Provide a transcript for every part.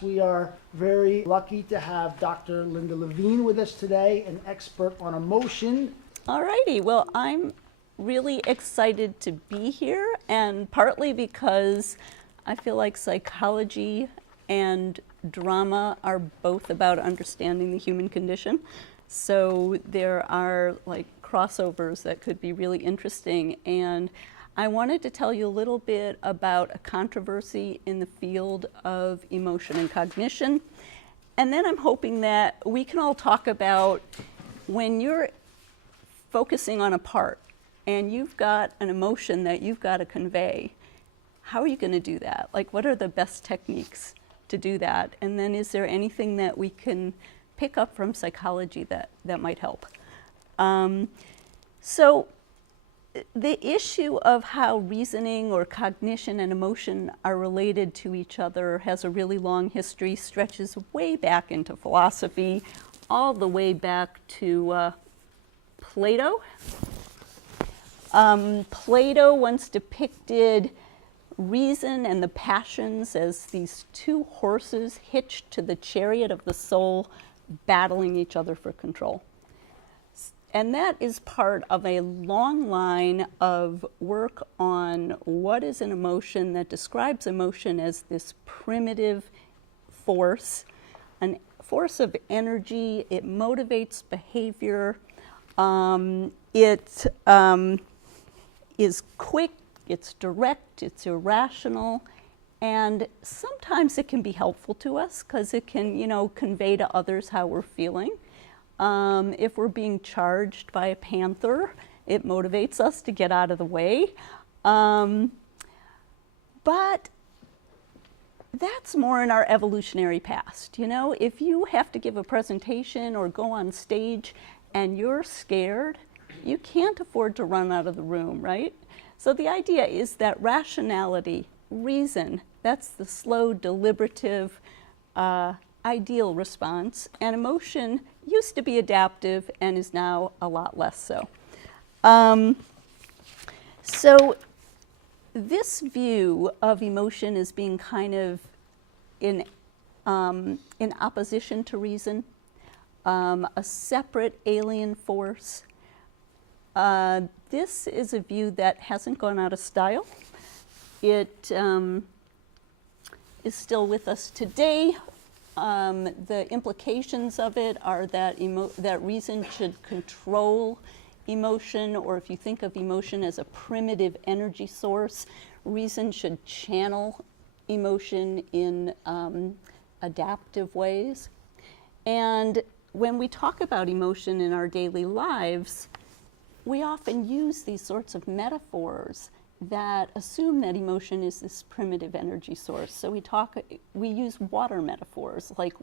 We are very lucky to have Dr. Linda Levine with us today, an expert on emotion. Alrighty, well, I'm really excited to be here, and partly because I feel like psychology and drama are both about understanding the human condition. So there are like crossovers that could be really interesting, and I wanted to tell you a little bit about a controversy in the field of emotion and cognition. And then I'm hoping that we can all talk about when you're focusing on a part and you've got an emotion that you've got to convey, how are you going to do that? Like, what are the best techniques to do that? And then is there anything that we can pick up from psychology that might help? So the issue of how reasoning or cognition and emotion are related to each other has a really long history, stretches way back into philosophy, all the way back to Plato. Plato once depicted reason and the passions as these two horses hitched to the chariot of the soul, battling each other for control. And that is part of a long line of work on what is an emotion that describes emotion as this primitive force, a force of energy. It motivates behavior. It is quick, it's direct, it's irrational, and sometimes it can be helpful to us because it can, convey to others how we're feeling. If we're being charged by a panther, it motivates us to get out of the way. But that's more in our evolutionary past. If you have to give a presentation or go on stage and you're scared, you can't afford to run out of the room, right? So the idea is that rationality, reason, that's the slow, deliberative, ideal response, and emotion used to be adaptive and is now a lot less so. So this view of emotion as being kind of in opposition to reason, a separate alien force, this is a view that hasn't gone out of style. It is still with us today. The implications of it are that that reason should control emotion, or if you think of emotion as a primitive energy source, reason should channel emotion in adaptive ways. And when we talk about emotion in our daily lives, we often use these sorts of metaphors that assume that emotion is this primitive energy source. So we use water metaphors, like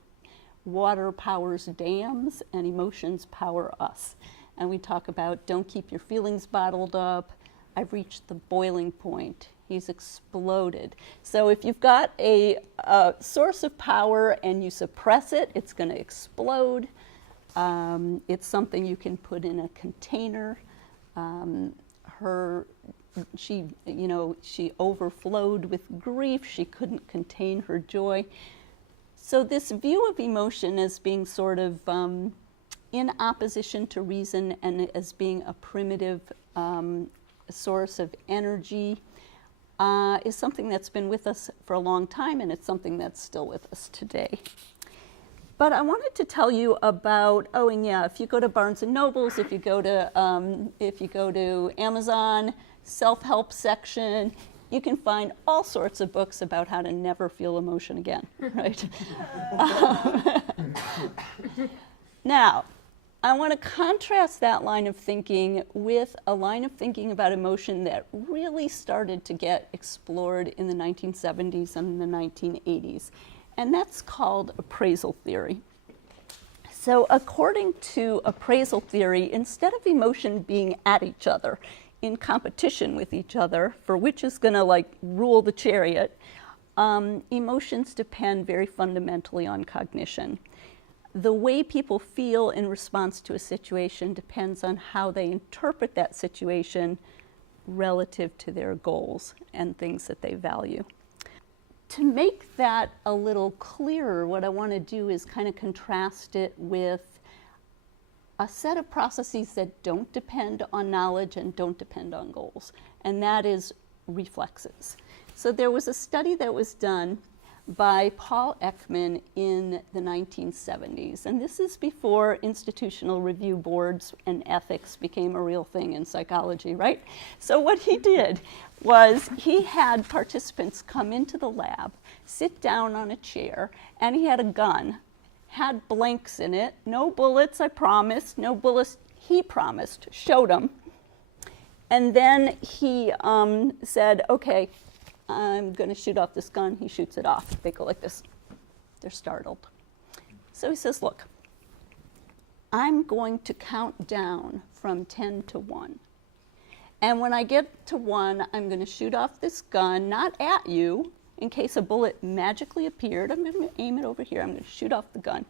water powers dams and emotions power us. And we talk about, don't keep your feelings bottled up. I've reached the boiling point. He's exploded. So if you've got a source of power and you suppress it, it's going to explode. It's something you can put in a container. She overflowed with grief. She couldn't contain her joy. So this view of emotion as being sort of in opposition to reason and as being a primitive source of energy is something that's been with us for a long time, and it's something that's still with us today. But I wanted to tell you about, if you go to Barnes and Nobles, if you go to Amazon, self-help section, you can find all sorts of books about how to never feel emotion again, right? Now, I want to contrast that line of thinking with a line of thinking about emotion that really started to get explored in the 1970s and the 1980s, and that's called appraisal theory. So according to appraisal theory, instead of emotion being at each other, in competition with each other for which is going to rule the chariot, emotions depend very fundamentally on cognition. The way people feel in response to a situation depends on how they interpret that situation relative to their goals and things that they value. To make that a little clearer, what I want to do is kind of contrast it with a set of processes that don't depend on knowledge and don't depend on goals, and that is reflexes. So there was a study that was done by Paul Ekman in the 1970s, and this is before institutional review boards and ethics became a real thing in psychology, right? So what he did was he had participants come into the lab, sit down on a chair, and he had a gun, had blanks in it, no bullets, I promised, no bullets, he promised, showed them. And then he said, okay, I'm going to shoot off this gun. He shoots it off. They go like this. They're startled. So he says, look, I'm going to count down from 10 to 1. And when I get to 1, I'm going to shoot off this gun, not at you, in case a bullet magically appeared. I'm going to aim it over here. I'm going to shoot off the gun.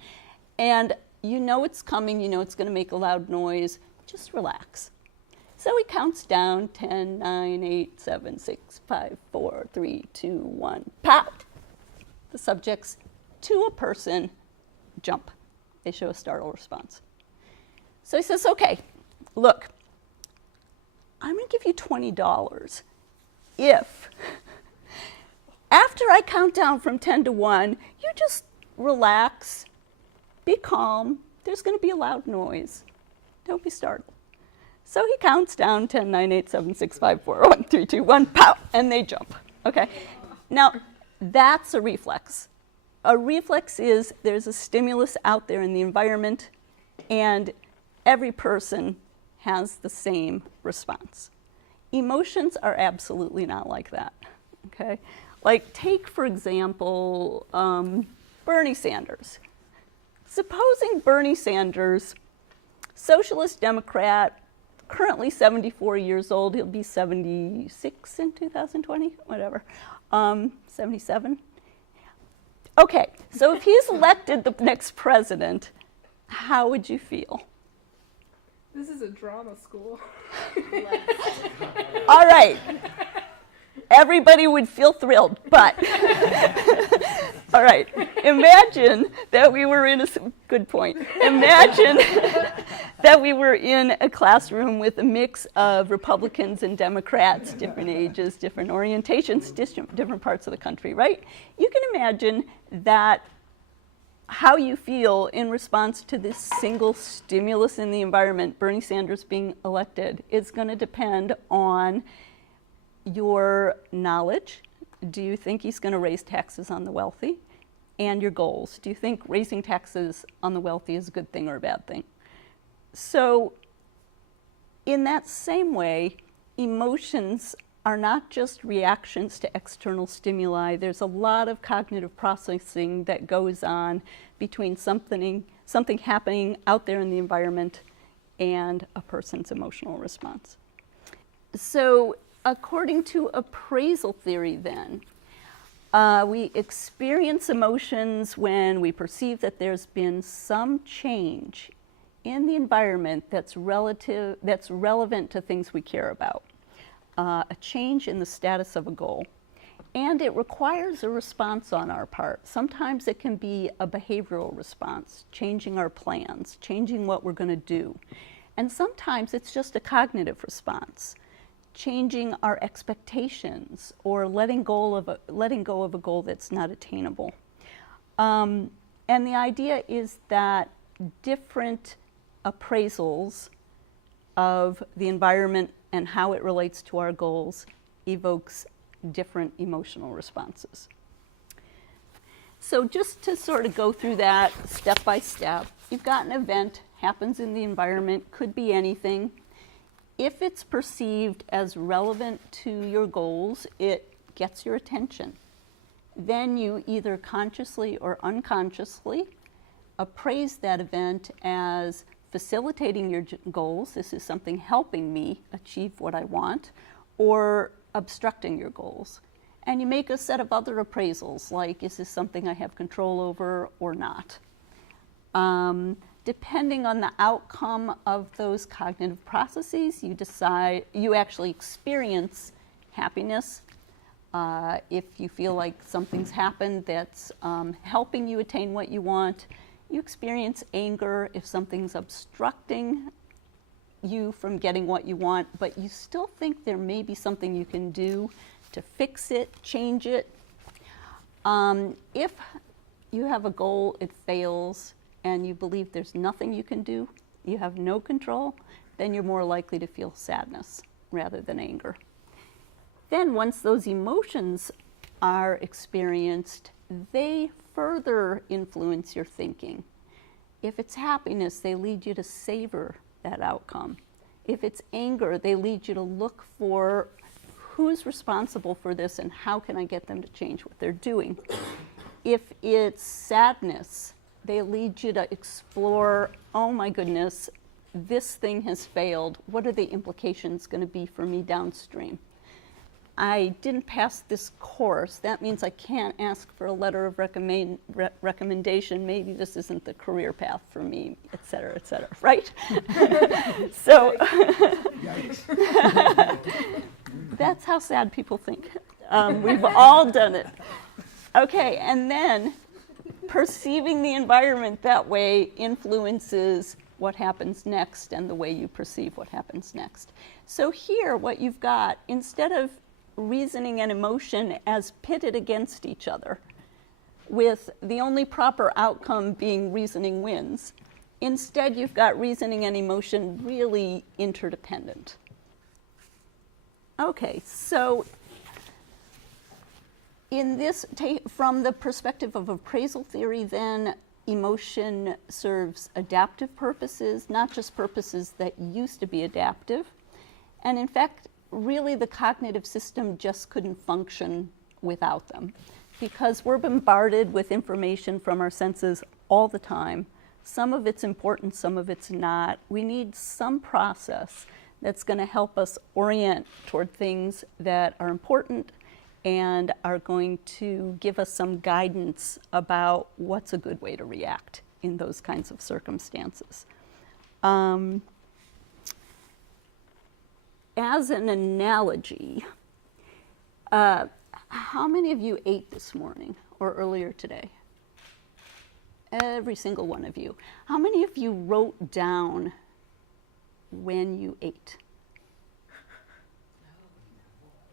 And you know it's coming. You know it's going to make a loud noise. Just relax. So he counts down, 10, 9, 8, 7, 6, 5, 4, 3, 2, 1, pout! The subjects, to a person, jump. They show a startle response. So he says, okay, look, I'm going to give you $20 if, after I count down from 10 to 1, you just relax, be calm, there's going to be a loud noise. Don't be startled. So he counts down 10, 9, 8, 7, 6, 5, 4, 1, 3, 2, 1, pow, and they jump. Okay? Now, that's a reflex. A reflex is there's a stimulus out there in the environment, and every person has the same response. Emotions are absolutely not like that. Okay? Like, take, for example, Bernie Sanders. Supposing Bernie Sanders, socialist Democrat, currently 74 years old, he'll be 76 in 2020, whatever, 77. Okay, so if he's elected the next president, how would you feel? This is a drama school. All right, everybody would feel thrilled, but all right, imagine that we were in good point. Imagine that we were in a classroom with a mix of Republicans and Democrats, different ages, different orientations, different parts of the country, right? You can imagine that how you feel in response to this single stimulus in the environment, Bernie Sanders being elected, is going to depend on your knowledge. Do you think he's going to raise taxes on the wealthy? And your goals. Do you think raising taxes on the wealthy is a good thing or a bad thing? So in that same way, emotions are not just reactions to external stimuli. There's a lot of cognitive processing that goes on between something happening out there in the environment and a person's emotional response. So according to appraisal theory then, we experience emotions when we perceive that there's been some change in the environment that's relevant to things we care about, a change in the status of a goal. And it requires a response on our part. Sometimes it can be a behavioral response, changing our plans, changing what we're going to do. And sometimes it's just a cognitive response, changing our expectations or letting go of a goal that's not attainable. And the idea is that different appraisals of the environment and how it relates to our goals evokes different emotional responses. So just to sort of go through that step by step, you've got an event, happens in the environment, could be anything. If it's perceived as relevant to your goals, it gets your attention. Then you either consciously or unconsciously appraise that event as facilitating your goals. This is something helping me achieve what I want, or obstructing your goals. And you make a set of other appraisals, like, is this something I have control over or not? Depending on the outcome of those cognitive processes, you actually experience happiness, If you feel like something's happened that's helping you attain what you want, you experience anger if something's obstructing you from getting what you want, but you still think there may be something you can do to fix it, change it. If you have a goal, it fails, and you believe there's nothing you can do, you have no control, then you're more likely to feel sadness rather than anger. Then once those emotions are experienced, they further influence your thinking. If it's happiness, they lead you to savor that outcome. If it's anger, they lead you to look for who's responsible for this and how can I get them to change what they're doing. If it's sadness, they lead you to explore, oh my goodness, this thing has failed. What are the implications going to be for me downstream? I didn't pass this course. That means I can't ask for a letter of recommendation. Maybe this isn't the career path for me, et cetera, right? So that's how sad people think. We've all done it. Okay, and then perceiving the environment that way influences what happens next and the way you perceive what happens next. So here, what you've got, instead of reasoning and emotion as pitted against each other, with the only proper outcome being reasoning wins, instead you've got reasoning and emotion really interdependent. Okay, so in this, from the perspective of appraisal theory, then emotion serves adaptive purposes, not just purposes that used to be adaptive. And in fact, really the cognitive system just couldn't function without them, because we're bombarded with information from our senses all the time. Some of it's important, some of it's not. We need some process that's going to help us orient toward things that are important and are going to give us some guidance about what's a good way to react in those kinds of circumstances. As an analogy, how many of you ate this morning or earlier today? Every single one of you. How many of you wrote down when you ate?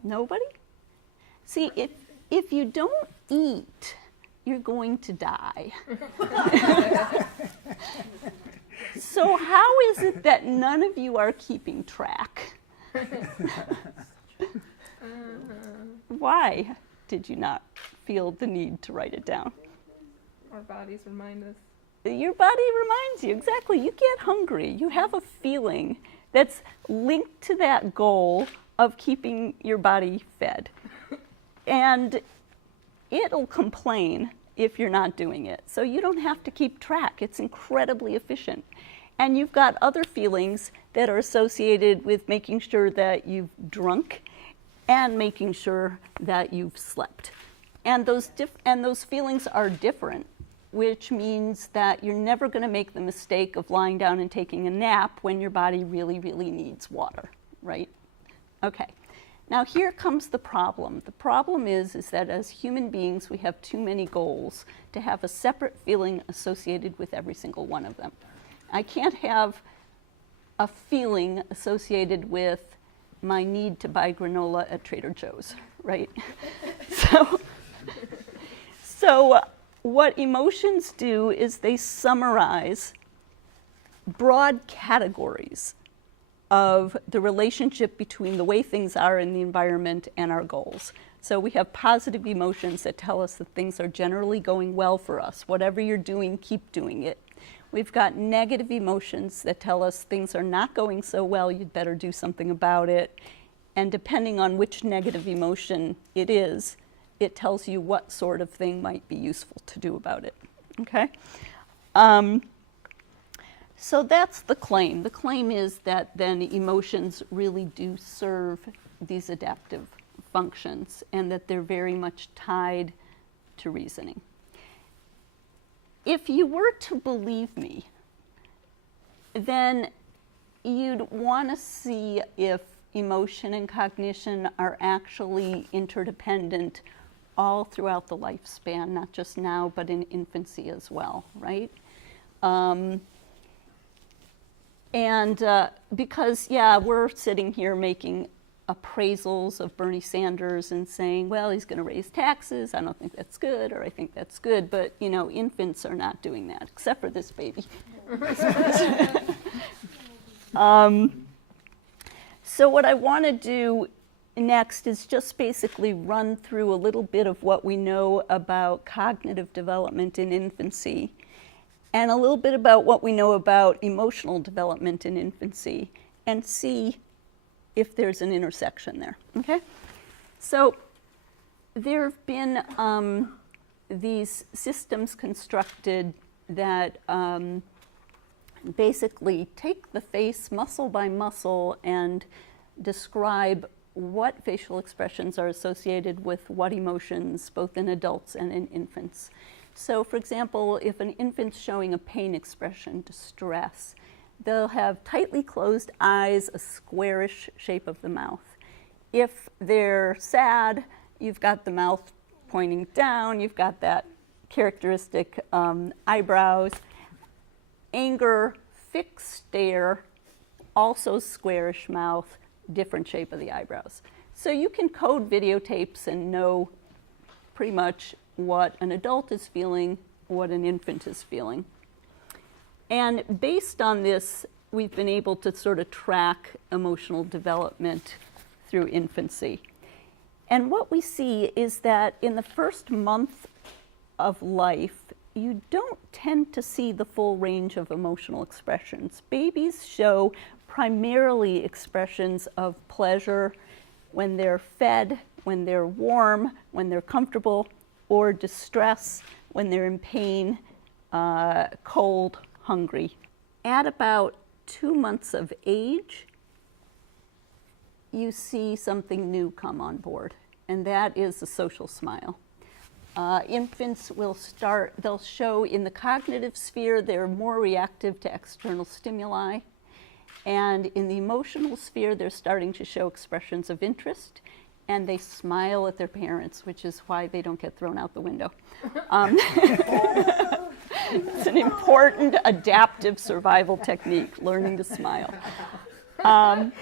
Nobody? See, if you don't eat, you're going to die. So how is it that none of you are keeping track? Why did you not feel the need to write it down? Our bodies remind us. Your body reminds you, exactly. You get hungry. You have a feeling that's linked to that goal of keeping your body fed. And it'll complain if you're not doing it. So you don't have to keep track. It's incredibly efficient. And you've got other feelings that are associated with making sure that you've drunk and making sure that you've slept. And those feelings are different, which means that you're never going to make the mistake of lying down and taking a nap when your body really, really needs water, right? Okay. Now here comes the problem. The problem is that as human beings, we have too many goals to have a separate feeling associated with every single one of them. I can't have a feeling associated with my need to buy granola at Trader Joe's, right? So what emotions do is they summarize broad categories of the relationship between the way things are in the environment and our goals. So we have positive emotions that tell us that things are generally going well for us. Whatever you're doing, keep doing it. We've got negative emotions that tell us things are not going so well, you'd better do something about it. And depending on which negative emotion it is, it tells you what sort of thing might be useful to do about it, okay? So that's the claim. The claim is that then emotions really do serve these adaptive functions and that they're very much tied to reasoning. If you were to believe me, then you'd want to see if emotion and cognition are actually interdependent all throughout the lifespan, not just now, but in infancy as well, right? Because, yeah, we're sitting here making appraisals of Bernie Sanders and saying, well, he's going to raise taxes. I don't think that's good, or I think that's good. But, you know, infants are not doing that, except for this baby. So what I want to do next is just basically run through a little bit of what we know about cognitive development in infancy, and a little bit about what we know about emotional development in infancy, and see if there's an intersection there, okay? So there have been these systems constructed that basically take the face muscle by muscle and describe what facial expressions are associated with what emotions, both in adults and in infants. So, for example, if an infant's showing a pain expression, distress, they'll have tightly closed eyes, a squarish shape of the mouth. If they're sad, you've got the mouth pointing down, you've got that characteristic eyebrows. Anger, fixed stare, also squarish mouth, different shape of the eyebrows. So you can code videotapes and know pretty much what an adult is feeling, what an infant is feeling. And based on this, we've been able to sort of track emotional development through infancy. And what we see is that in the first month of life, you don't tend to see the full range of emotional expressions. Babies show primarily expressions of pleasure when they're fed, when they're warm, when they're comfortable, or distress when they're in pain, cold, hungry. At about 2 months of age, you see something new come on board, and that is the social smile. Infants they'll show in the cognitive sphere, they're more reactive to external stimuli. And in the emotional sphere, they're starting to show expressions of interest, and they smile at their parents, which is why they don't get thrown out the window. It's an important adaptive survival technique, learning to smile. And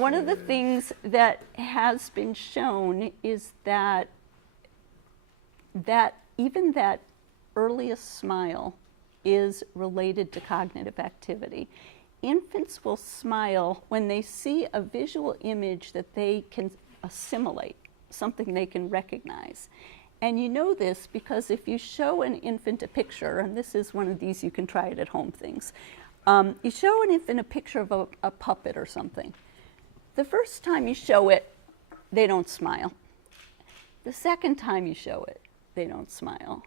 one of the things that has been shown is that even that earliest smile is related to cognitive activity. Infants will smile when they see a visual image that they can assimilate, something they can recognize. And you know this because if you show an infant a picture, and this is one of these you can try it at home things, you show an infant a picture of a puppet or something. The first time you show it, they don't smile. The second time you show it, they don't smile.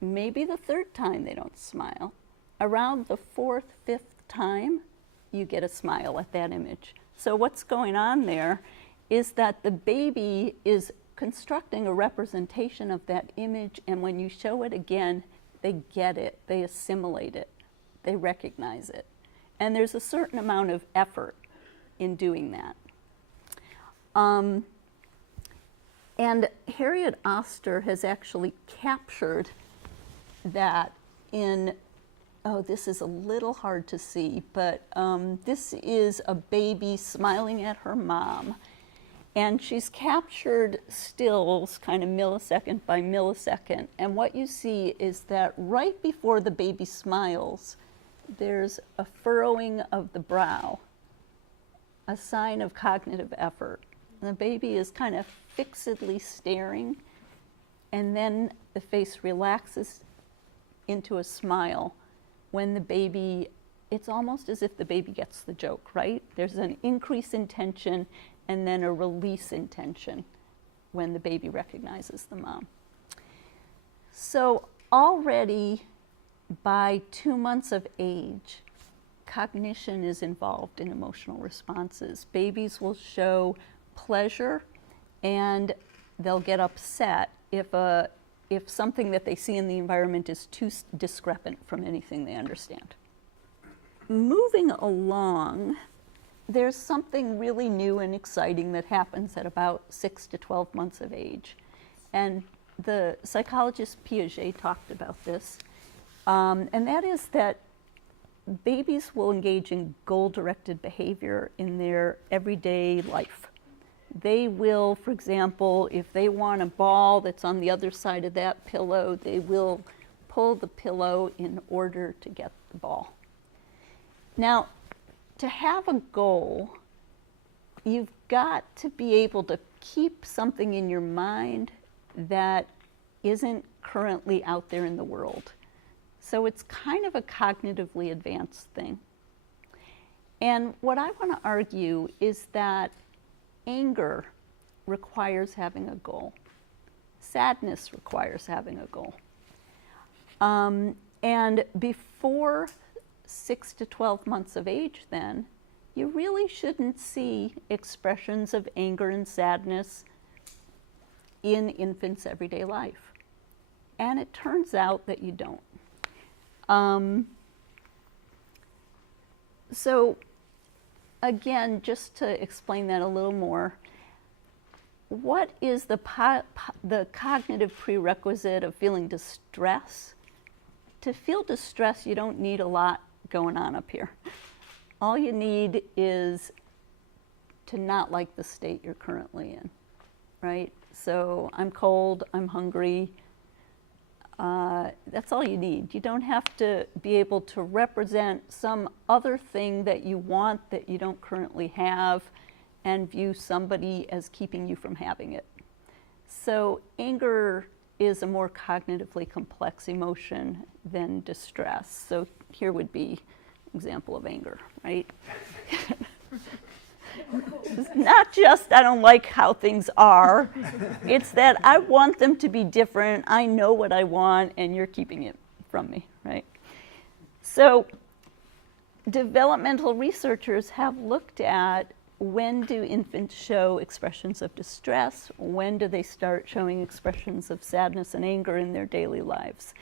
Maybe the third time they don't smile. Around the fourth, fifth time, you get a smile at that image. So what's going on there is that the baby is constructing a representation of that image, and when you show it again, they get it, they assimilate it, they recognize it. And there's a certain amount of effort in doing that. And Harriet Oster has actually captured that in, oh, this is a little hard to see, but this is a baby smiling at her mom. And she's captured stills kind of millisecond by millisecond. And what you see is that right before the baby smiles, there's a furrowing of the brow, a sign of cognitive effort. And the baby is kind of fixedly staring, and then the face relaxes into a smile when the baby, it's almost as if the baby gets the joke, right? There's an increase in tension and then a release in tension when the baby recognizes the mom. So already by 2 months of age, cognition is involved in emotional responses. Babies will show pleasure and they'll get upset if something that they see in the environment is too discrepant from anything they understand. Moving along, there's something really new and exciting that happens at about 6 to 12 months of age. And the psychologist Piaget talked about this, and that is that babies will engage in goal-directed behavior in their everyday life. They will, for example, if they want a ball that's on the other side of that pillow, they will pull the pillow in order to get the ball. Now, to have a goal, you've got to be able to keep something in your mind that isn't currently out there in the world. So it's kind of a cognitively advanced thing. And what I want to argue is that anger requires having a goal. Sadness requires having a goal. And before 6 to 12 months of age, then, you really shouldn't see expressions of anger and sadness in infants' everyday life. And it turns out that you don't. So again, just to explain that a little more, what is the cognitive prerequisite of feeling distress? To feel distress, you don't need a lot going on up here. All you need is to not like the state you're currently in, right? So I'm cold, I'm hungry. That's all you need. You don't have to be able to represent some other thing that you want that you don't currently have and view somebody as keeping you from having it. So anger is a more cognitively complex emotion than distress. So here would be an example of anger, right? It's not just I don't like how things are, it's that I want them to be different, I know what I want, and you're keeping it from me, right? So developmental researchers have looked at when do infants show expressions of distress, when do they start showing expressions of sadness and anger in their daily lives.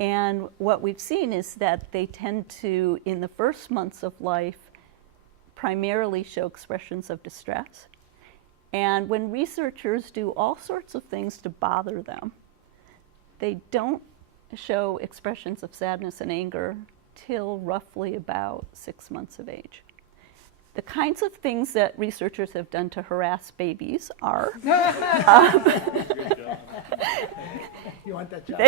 And what we've seen is that they tend to, in the first months of life, primarily show expressions of distress. And when researchers do all sorts of things to bother them, they don't show expressions of sadness and anger till roughly about 6 months of age. The kinds of things that researchers have done to harass babies are You want that job?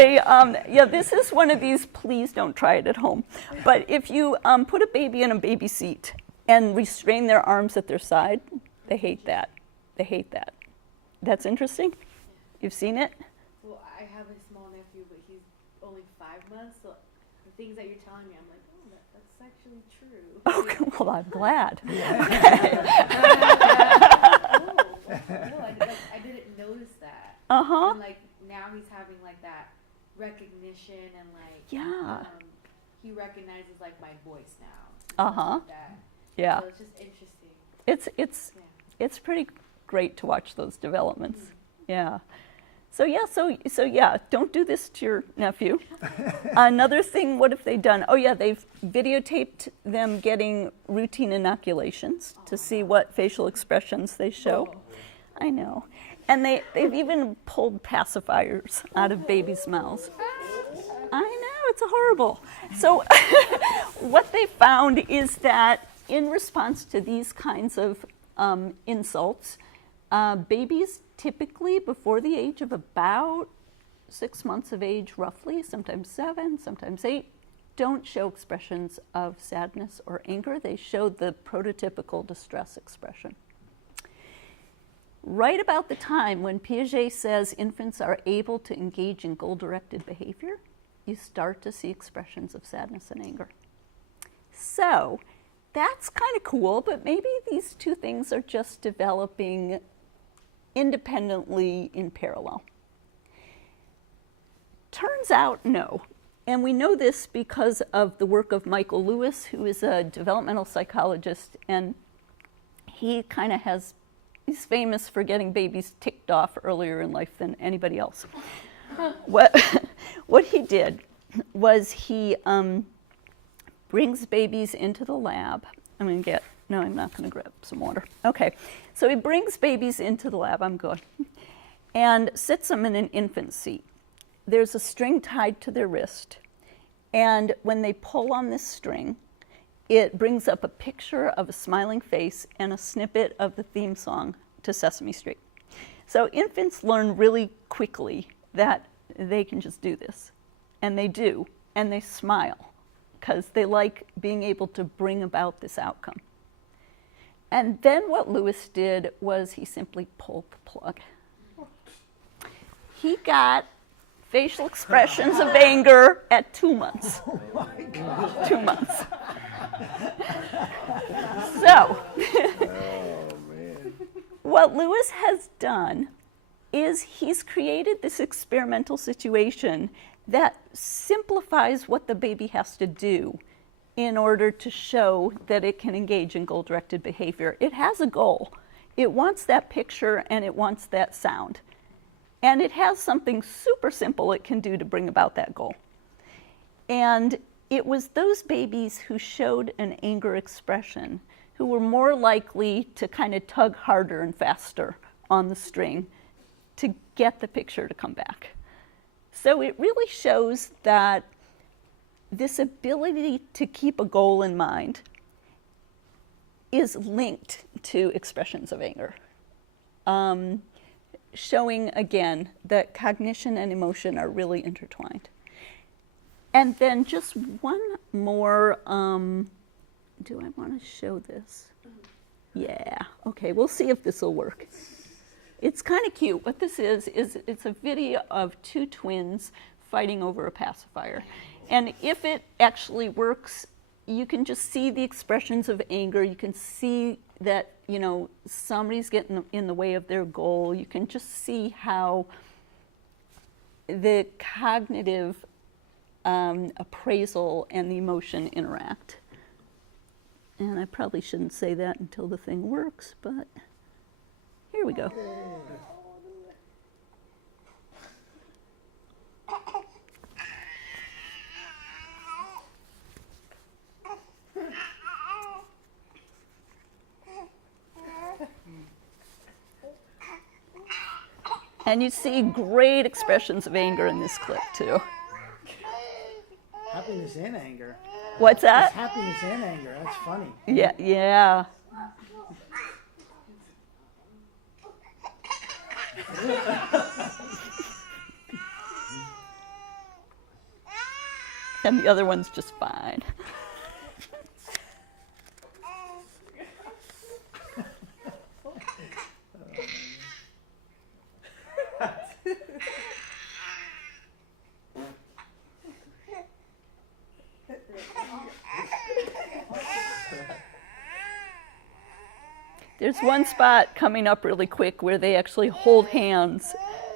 yeah, this is one of these, please don't try it at home. But if you put a baby in a baby seat and restrain their arms at their side, they hate that. They hate that. That's interesting? You've seen it? Well, I have a small nephew, but he's only 5 months, so the things that you're telling me, I'm like, oh, that's actually true. Oh, well, I'm glad. No, I didn't notice that. Uh-huh. And like now he's having like that recognition and like Yeah. He recognizes like my voice now. Uh-huh. Like that. Yeah. So it's just interesting. It's Yeah. it's pretty great to watch those developments. Yeah. So yeah, don't do this to your nephew. Another thing, what have they done? Oh yeah, they've videotaped them getting routine inoculations to see what facial expressions they show. I know. And they've even pulled pacifiers out of babies' mouths. I know, it's horrible. So what they found is that in response to these kinds of insults, babies typically before the age of about 6 months of age, roughly, sometimes 7, sometimes 8, don't show expressions of sadness or anger. They show the prototypical distress expression. Right about the time when Piaget says infants are able to engage in goal-directed behavior, you start to see expressions of sadness and anger. So that's kind of cool, but maybe these two things are just developing independently in parallel. Turns out, no. And we know this because of the work of Michael Lewis, who is a developmental psychologist, and he kind of he's famous for getting babies ticked off earlier in life than anybody else. What he did was he brings babies into the lab. I'm going to get No, I'm not going to grab some water. Okay, so he brings babies into the lab, I'm good, and sits them in an infant seat. There's a string tied to their wrist, and when they pull on this string, it brings up a picture of a smiling face and a snippet of the theme song to Sesame Street. So infants learn really quickly that they can just do this, and they do, and they smile, because they like being able to bring about this outcome. And then what Lewis did was he simply pulled the plug. He got facial expressions of anger at 2 months. 2 months. So, what Lewis has done is he's created this experimental situation that simplifies what the baby has to do in order to show that it can engage in goal-directed behavior. It has a goal. It wants that picture and it wants that sound. And it has something super simple it can do to bring about that goal. And it was those babies who showed an anger expression who were more likely to kind of tug harder and faster on the string to get the picture to come back. So it really shows that this ability to keep a goal in mind is linked to expressions of anger. Showing again that cognition and emotion are really intertwined. And then just one more, do I want to show this? Yeah, okay, we'll see if this will work. It's kind of cute. What this is it's a video of two twins fighting over a pacifier. And if it actually works, you can just see the expressions of anger. You can see that, you know, somebody's getting in the way of their goal. You can just see how the cognitive appraisal and the emotion interact. And I probably shouldn't say that until the thing works, but here we go. And you see great expressions of anger in this clip, too. Happiness and anger. What's that? It's happiness and anger. That's funny. Yeah, yeah. And the other one's just fine. There's one spot coming up really quick where they actually hold hands,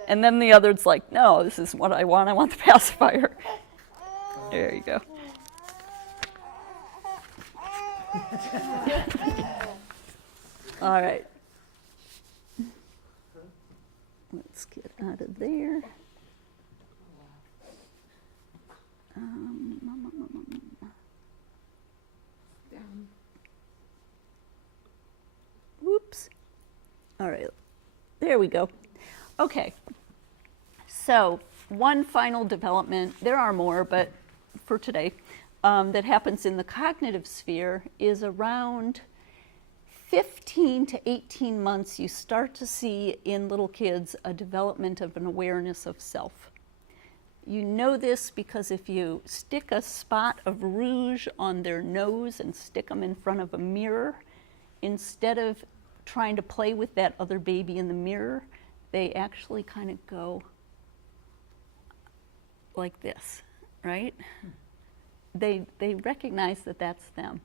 and then the other's like, no, this isn't what I want the pacifier. There you go. All right. Let's get out of there. Whoops. All right, there we go. Okay, so one final development, there are more, but for today, that happens in the cognitive sphere is around 15 to 18 months, you start to see in little kids a development of an awareness of self. You know this because if you stick a spot of rouge on their nose and stick them in front of a mirror, instead of trying to play with that other baby in the mirror, they actually kind of go like this, right? They recognize that that's them.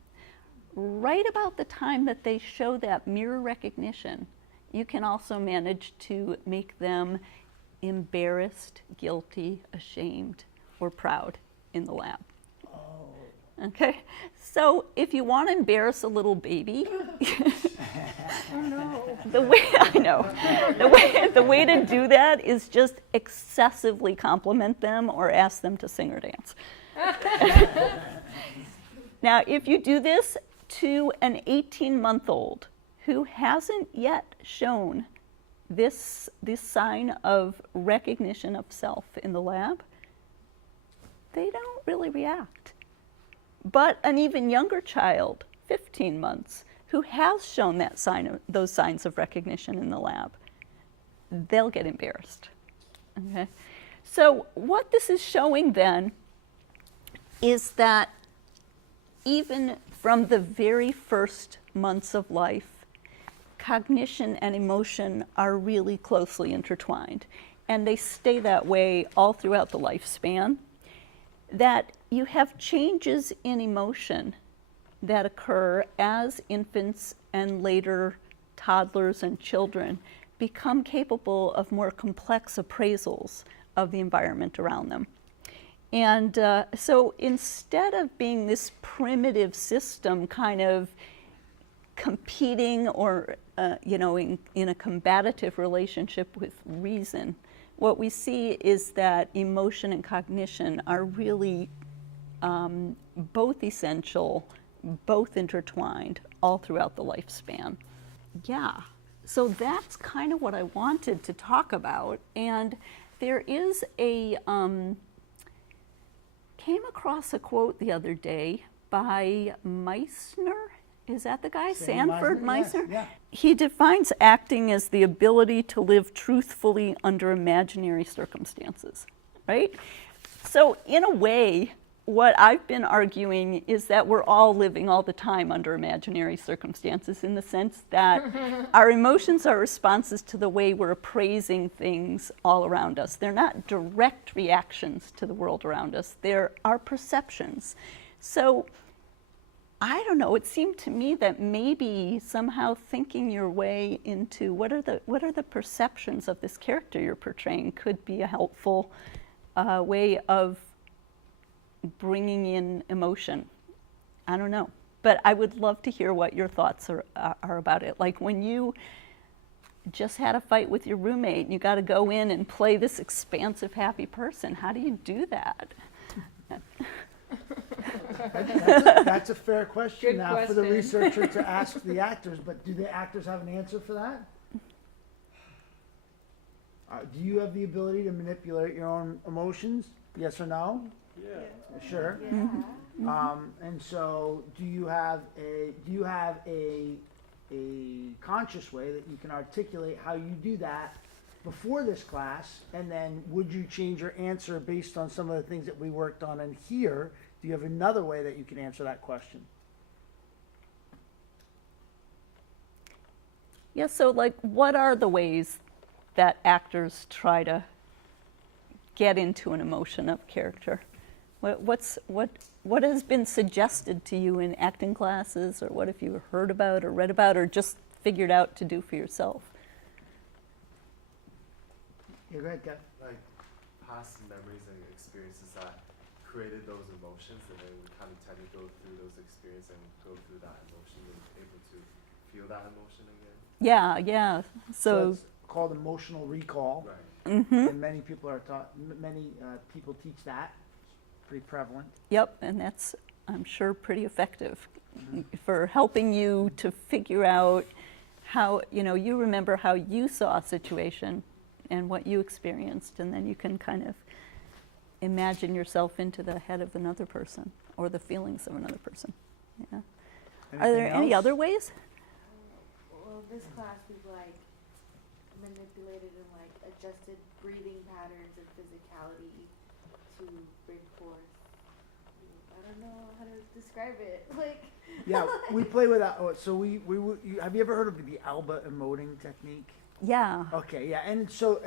Right about the time that they show that mirror recognition, you can also manage to make them embarrassed, guilty, ashamed, or proud in the lab. Okay, so if you want to embarrass a little baby, Oh no. the way to do that is just excessively compliment them or ask them to sing or dance. Now, if you do this to an 18-month-old who hasn't yet shown this sign of recognition of self in the lab, they don't really react. But an even younger child, 15 months, who has shown those signs of recognition in the lab, they'll get embarrassed. Okay? So what this is showing then is that even from the very first months of life, cognition and emotion are really closely intertwined, and they stay that way all throughout the lifespan. That you have changes in emotion that occur as infants and later toddlers and children become capable of more complex appraisals of the environment around them. And so instead of being this primitive system kind of competing or in a combative relationship with reason, what we see is that emotion and cognition are really both essential, both intertwined, all throughout the lifespan. Yeah, so that's kind of what I wanted to talk about. And there is came across a quote the other day by Meissner. Is that the guy? Sanford Meissner? Yes, yeah. He defines acting as the ability to live truthfully under imaginary circumstances, right? So in a way, what I've been arguing is that we're all living all the time under imaginary circumstances, in the sense that our emotions are responses to the way we're appraising things all around us. They're not direct reactions to the world around us. They're our perceptions. So I don't know, it seemed to me that maybe somehow thinking your way into what are the perceptions of this character you're portraying could be a helpful way of bringing in emotion. I don't know, but I would love to hear what your thoughts are about it. Like when you just had a fight with your roommate and you got to go in and play this expansive, happy person. How do you do that? That's a fair question Good now for the question. researcher to ask the actors, but do the actors have an answer for that? Do you have the ability to manipulate your own emotions? Yes or no? Yeah. Sure. Yeah. And so do you have a conscious way that you can articulate how you do that before this class, and then would you change your answer based on some of the things that we worked on in here? Do you have another way that you can answer that question? Yeah, so like what are the ways that actors try to get into an emotion of character? What has been suggested to you in acting classes, or what have you heard about or read about or just figured out to do for yourself? Yeah, go ahead, Kev. Like past memories and experiences that created those emotions, and then we kind of tend to go through those experiences and go through that emotion and able to feel that emotion again. Yeah. So it's called emotional recall. Right. And many people are taught. Many people teach that. It's pretty prevalent. Yep, and that's, I'm sure, pretty effective for helping you to figure out how, you remember how you saw a situation and what you experienced, and then you can kind of imagine yourself into the head of another person or the feelings of another person. Yeah. Are there any other ways? Well, this class we've like manipulated and like adjusted breathing patterns and physicality to bring forth. I don't know how to describe it. Like. Yeah, we play with that. So have you ever heard of the Alba emoting technique? Yeah. Okay, yeah, and so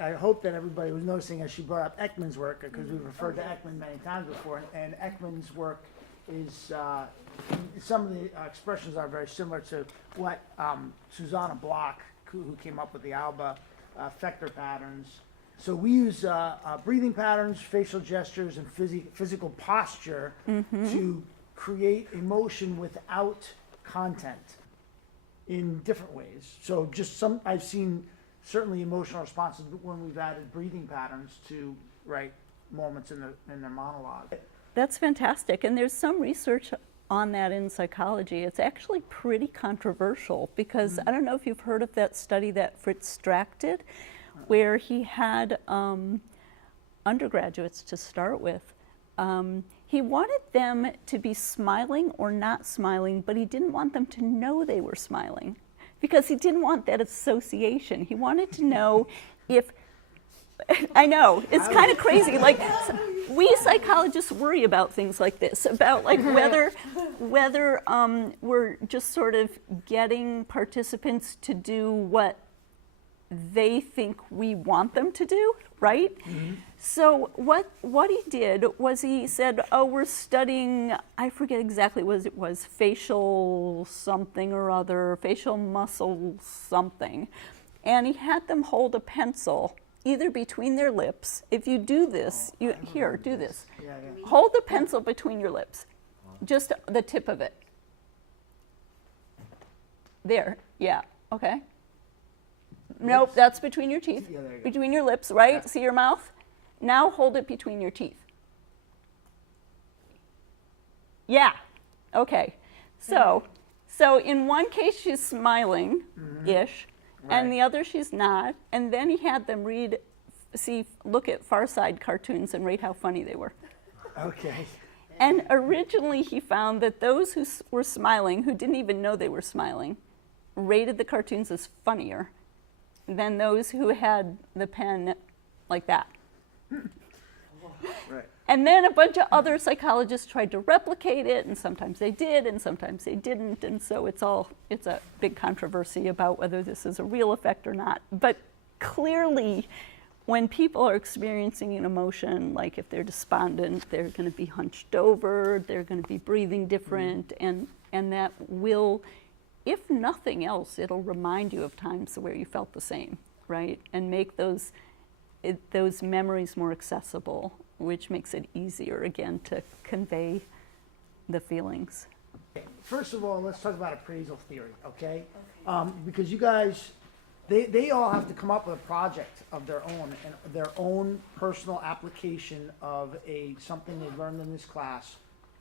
I hope that everybody was noticing as she brought up Ekman's work, because we've referred to Ekman many times before, and Ekman's work is, some of the expressions are very similar to what Susanna Block, who came up with the Alba Factor patterns. So we use breathing patterns, facial gestures, and physical posture to create emotion without content in different ways. So I've seen certainly emotional responses when we've added breathing patterns to moments in their monologue. That's fantastic. And there's some research on that in psychology. It's actually pretty controversial because I don't know if you've heard of that study that Fritz Strack did, where he had undergraduates to start with. He wanted them to be smiling or not smiling, but he didn't want them to know they were smiling because he didn't want that association. He wanted to know if, I know, it's kind of crazy. Like, we psychologists worry about things like this, about like whether we're just sort of getting participants to do what they think we want them to do, right? So what he did was he said, oh, we're studying, I forget exactly what it was, facial something or other, facial muscle something. And he had them hold a pencil either between their lips. If you do this, here, do this. Yeah, yeah. Hold the pencil between your lips, just the tip of it. There, yeah, okay. Nope, Lips? that's between your teeth. Yeah, there you go. Between your lips, right? Yeah. See your mouth? Now hold it between your teeth. Yeah, okay. So in one case she's smiling-ish, and Right. the other she's not. And then he had them look at Far Side cartoons and rate how funny they were. Okay. And originally he found that those who were smiling, who didn't even know they were smiling, rated the cartoons as funnier than those who had the pen like that. Right. And then a bunch of other psychologists tried to replicate it, and sometimes they did, and sometimes they didn't, and so it's a big controversy about whether this is a real effect or not. But clearly, when people are experiencing an emotion, like if they're despondent, they're going to be hunched over, they're going to be breathing different, and that will, if nothing else, it'll remind you of times where you felt the same, right? And make those memories more accessible, which makes it easier, again, to convey the feelings. First of all, let's talk about appraisal theory, okay? Because you guys, they all have to come up with a project of their own and their own personal application of something they've learned in this class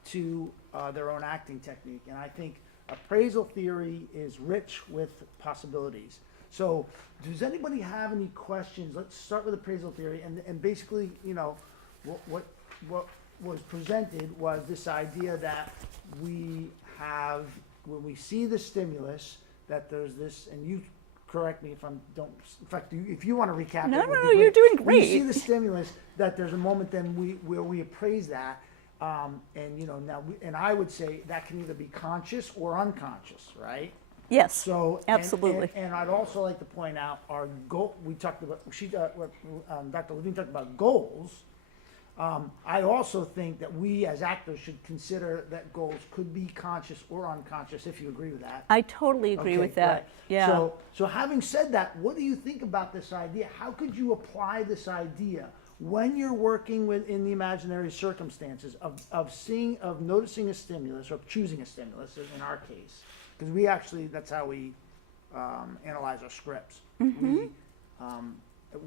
to their own acting technique. And I think appraisal theory is rich with possibilities. So does anybody have any questions? Let's start with appraisal theory. And basically, you know, what was presented was this idea that we have, when we see the stimulus, that there's this, and you correct me if I don't, in fact, if you want to recap it. No, would be no, you're great. doing When you great. see the stimulus, that there's a moment then where we appraise that. And you know, and I would say that can either be conscious or unconscious, right? Yes, So absolutely. And I'd also like to point out our goal. We talked about Dr. Levine talked about goals. I also think that we as actors should consider that goals could be conscious or unconscious. If you agree with that. I totally agree Okay, with that. right. Yeah. So having said that, what do you think about this idea? How could you apply this idea when you're working within the imaginary circumstances of noticing a stimulus or choosing a stimulus in our case? Because we actually, that's how we analyze our scripts.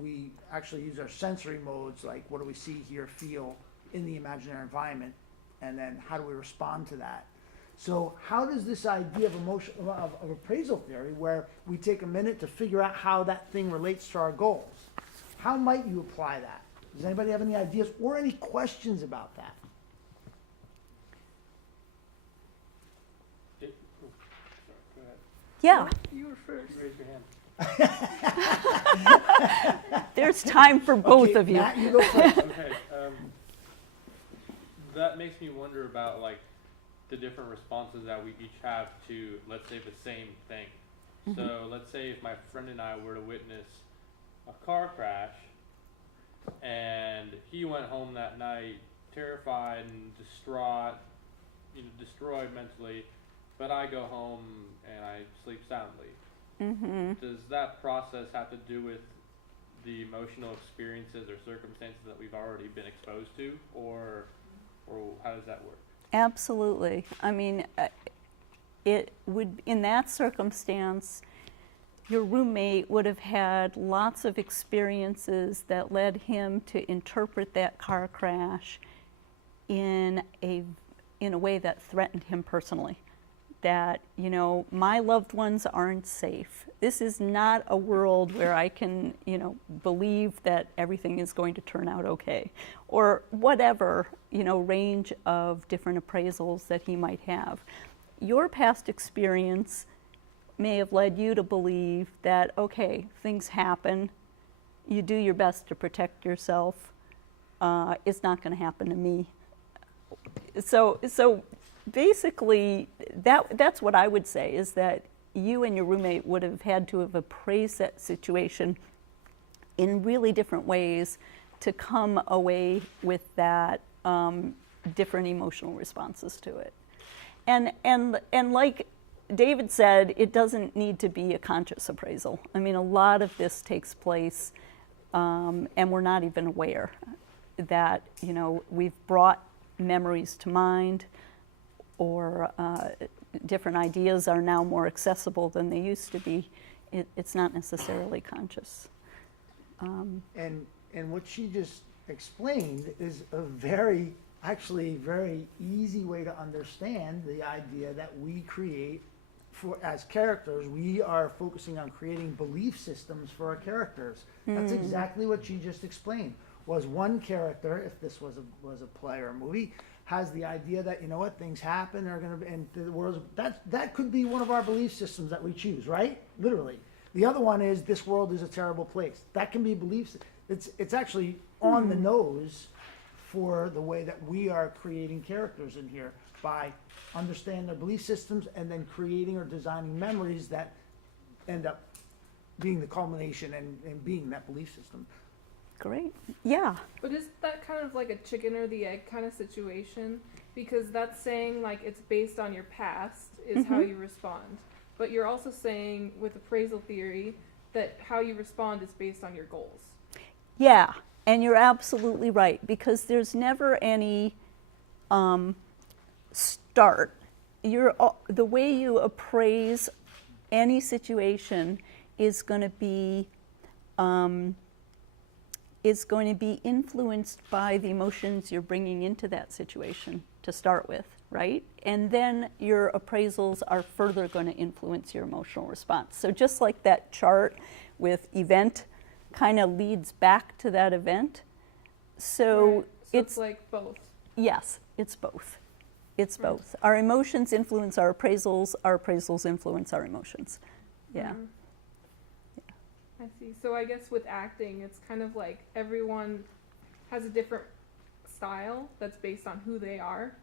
We actually use our sensory modes, like what do we see, hear, feel in the imaginary environment, and then how do we respond to that? So how does this idea of appraisal theory, where we take a minute to figure out how that thing relates to our goals, how might you apply that? Does anybody have any ideas or any questions about that? Yeah, You were first. Raise your hand. there's time for both Okay, of you. Matt, you go first. Okay, that makes me wonder about like the different responses that we each have to, let's say, the same thing. So let's say if my friend and I were to witness a car crash, and he went home that night terrified and distraught, destroyed mentally, but I go home and I sleep soundly. Does that process have to do with the emotional experiences or circumstances that we've already been exposed to, or how does that work? Absolutely. I mean, it would, in that circumstance, your roommate would have had lots of experiences that led him to interpret that car crash in in a way that threatened him personally. That, you know, my loved ones aren't safe. This is not a world where I can, you know, believe that everything is going to turn out okay. Or whatever, you know, range of different appraisals that he might have. Your past experience may have led you to believe that, okay, things happen, you do your best to protect yourself, it's not going to happen to me. So basically, that's what I would say, is that you and your roommate would have had to have appraised that situation in really different ways to come away with that different emotional responses to it. And like David said, it doesn't need to be a conscious appraisal. I mean, a lot of this takes place, and we're not even aware that, you know, we've brought memories to mind, or different ideas are now more accessible than they used to be. It's not necessarily conscious. And what she just explained is a very easy way to understand the idea that we create, for as characters, we are focusing on creating belief systems for our characters. That's exactly what she just explained. Was one character, if this was a play or a movie, has the idea that, you know what, things happen, are going to, and the world, that could be one of our belief systems that we choose, right? Literally. The other one is, this world is a terrible place. That can be beliefs. It's actually on the nose for the way that we are creating characters in here, by understanding their belief systems and then creating or designing memories that end up being the culmination and being that belief system. Great. Yeah. But is that kind of like a chicken or the egg kind of situation? Because that's saying like it's based on your past is how you respond. But you're also saying with appraisal theory that how you respond is based on your goals. Yeah, and you're absolutely right, because there's never any start. The way you appraise any situation is going to be influenced by the emotions you're bringing into that situation to start with, right? And then your appraisals are further going to influence your emotional response. So just like that chart with event kind of leads back to that event. So, Right. So it's like both. Yes, it's both. It's both. Our emotions influence our appraisals influence our emotions. Yeah. I see. So I guess with acting, it's kind of like everyone has a different style that's based on who they are,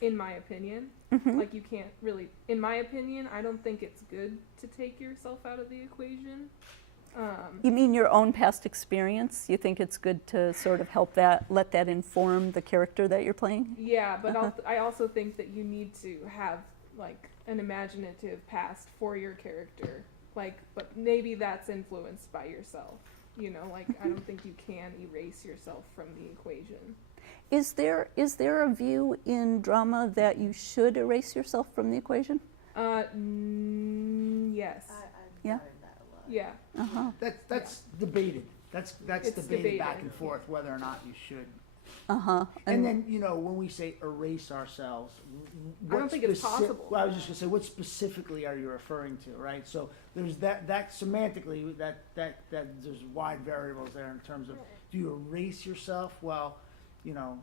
in my opinion. Like you can't really, in my opinion, I don't think it's good to take yourself out of the equation. You mean your own past experience? You think it's good to sort of let that inform the character that you're playing? Yeah, but I also think that you need to have like an imaginative past for your character. Like, but maybe that's influenced by yourself. You know, like I don't think you can erase yourself from the equation. Is there a view in drama that you should erase yourself from the equation? Yes. I've Yeah. heard that a lot. Yeah. That's debated. That's It's debated back debated. and forth whether or not you should. Uh-huh. And then, you know, when we say erase ourselves, I don't think it's possible. Well, I was just gonna say, what specifically are you referring to, right? So there's that semantically, that there's wide variables there in terms of, do you erase yourself? Well, you know,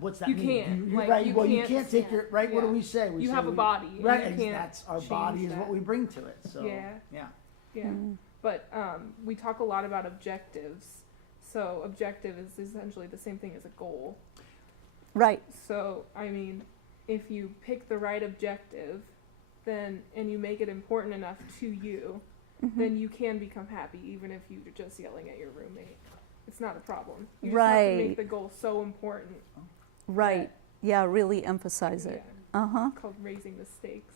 what's that You mean? can't. You, Like, right, you well, you can't- can't take your, right, what do yeah. we say? We You say have a body, and Right, you and can't that's, our change body is that. what we bring to it, so, Yeah. yeah. Yeah. But we talk a lot about objectives. So objective is essentially the same thing as a goal. Right. So, I mean, if you pick the right objective, then and you make it important enough to you, then you can become happy even if you're just yelling at your roommate. It's not a problem. You just have to Right. make the goal so important. Right. Yeah, really emphasize it. Yeah. Uh-huh. It's called raising the stakes.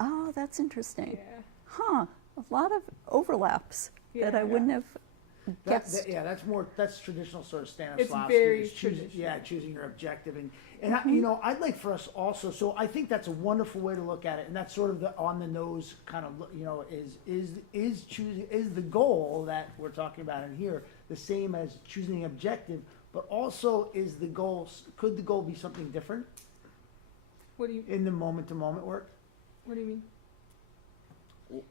Oh, that's interesting. Yeah. Huh. A lot of overlaps that I Yeah. wouldn't have guessed. That's traditional sort of Stanislavski. It's very is choosing, traditional. choosing your objective, and you know, I'd like for us also. So I think that's a wonderful way to look at it, and that's sort of the on the nose kind of, you know, is choosing, is the goal that we're talking about in here the same as choosing an objective, but also is the goal, could the goal be something different? What do you in the moment-to-moment work. What do you mean?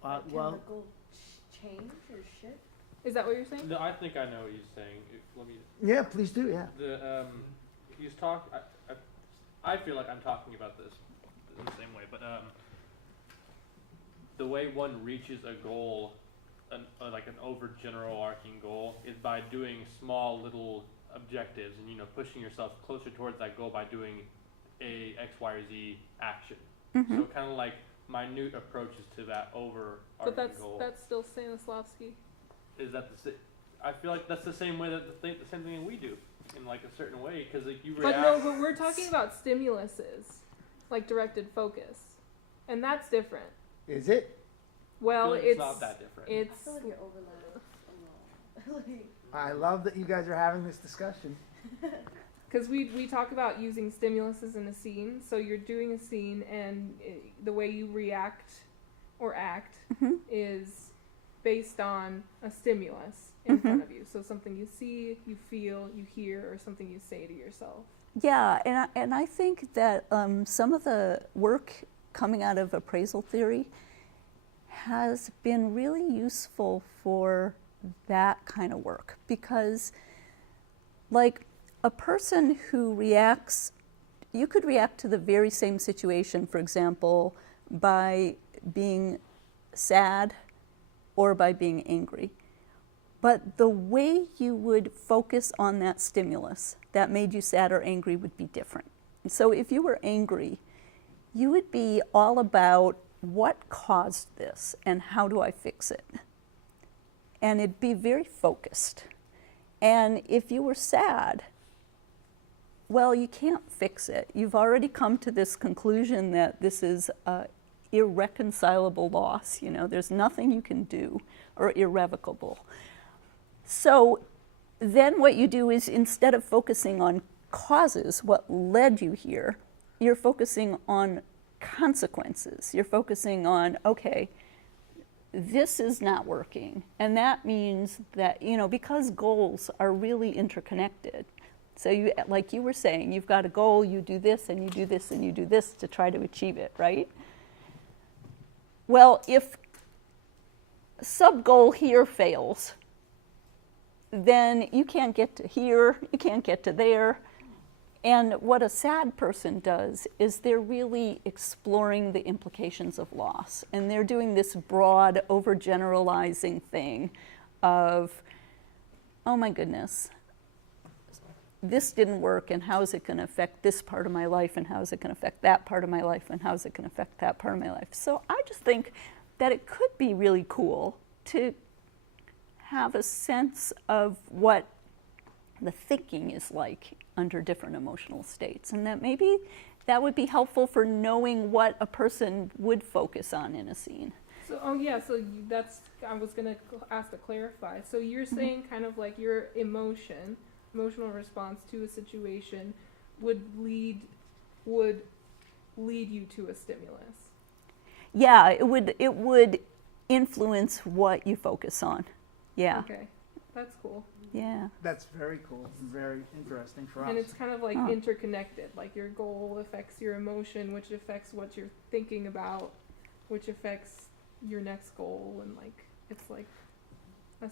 Well, Chemical change or shift? Is that what you're saying? No, I think I know what he's saying. Let me. yeah, please do, yeah. He's talk. I feel like I'm talking about this in the same way, but the way one reaches a goal, like an overarching goal, is by doing small little objectives and pushing yourself closer towards that goal by doing a X, Y, or Z action. So kind of like minute approaches to that overarching But goal. that's still Stanislavski. Is that I feel like that's the same way that the same thing we do in like a certain way, because like you react. But we're talking about stimuluses, like directed focus, and that's different. Is it? Well, I feel like it's not that different. I It's feel like it overlaps a lot. Like, I love that you guys are having this discussion. because we talk about using stimuluses in a scene. So you're doing a scene, and the way you react or act is based on a stimulus in front of you. So something you see, you feel, you hear, or something you say to yourself. Yeah, and I think that some of the work coming out of appraisal theory has been really useful for that kind of work, because like a person who reacts, you could react to the very same situation, for example, by being sad or by being angry. But the way you would focus on that stimulus that made you sad or angry would be different. So if you were angry, you would be all about what caused this and how do I fix it? And it'd be very focused. And if you were sad, well, you can't fix it. You've already come to this conclusion that this is an irreconcilable loss. There's nothing you can do, or irrevocable. So then what you do is, instead of focusing on causes, what led you here, you're focusing on consequences. You're focusing on, okay, this is not working. And that means that, because goals are really interconnected. So you, like you were saying, you've got a goal, you do this, and you do this, and you do this to try to achieve it, right? Well, if sub-goal here fails, then you can't get to here, you can't get to there. And what a sad person does is they're really exploring the implications of loss. And they're doing this broad, overgeneralizing thing of, oh my goodness, this didn't work, and how is it going to affect this part of my life, and how is it going to affect that part of my life, and how is it going to affect that part of my life? So I just think that it could be really cool to have a sense of what the thinking is like under different emotional states, and that maybe that would be helpful for knowing what a person would focus on in a scene. So, that's, I was going to ask to clarify. So you're saying kind of like your emotional response to a situation would lead you to a stimulus. Yeah, it would influence what you focus on. Yeah. Okay, that's cool. Yeah. That's very cool, very interesting for us. And it's kind of like interconnected. Like your goal affects your emotion, which affects what you're thinking about, which affects your next goal, and like it's like a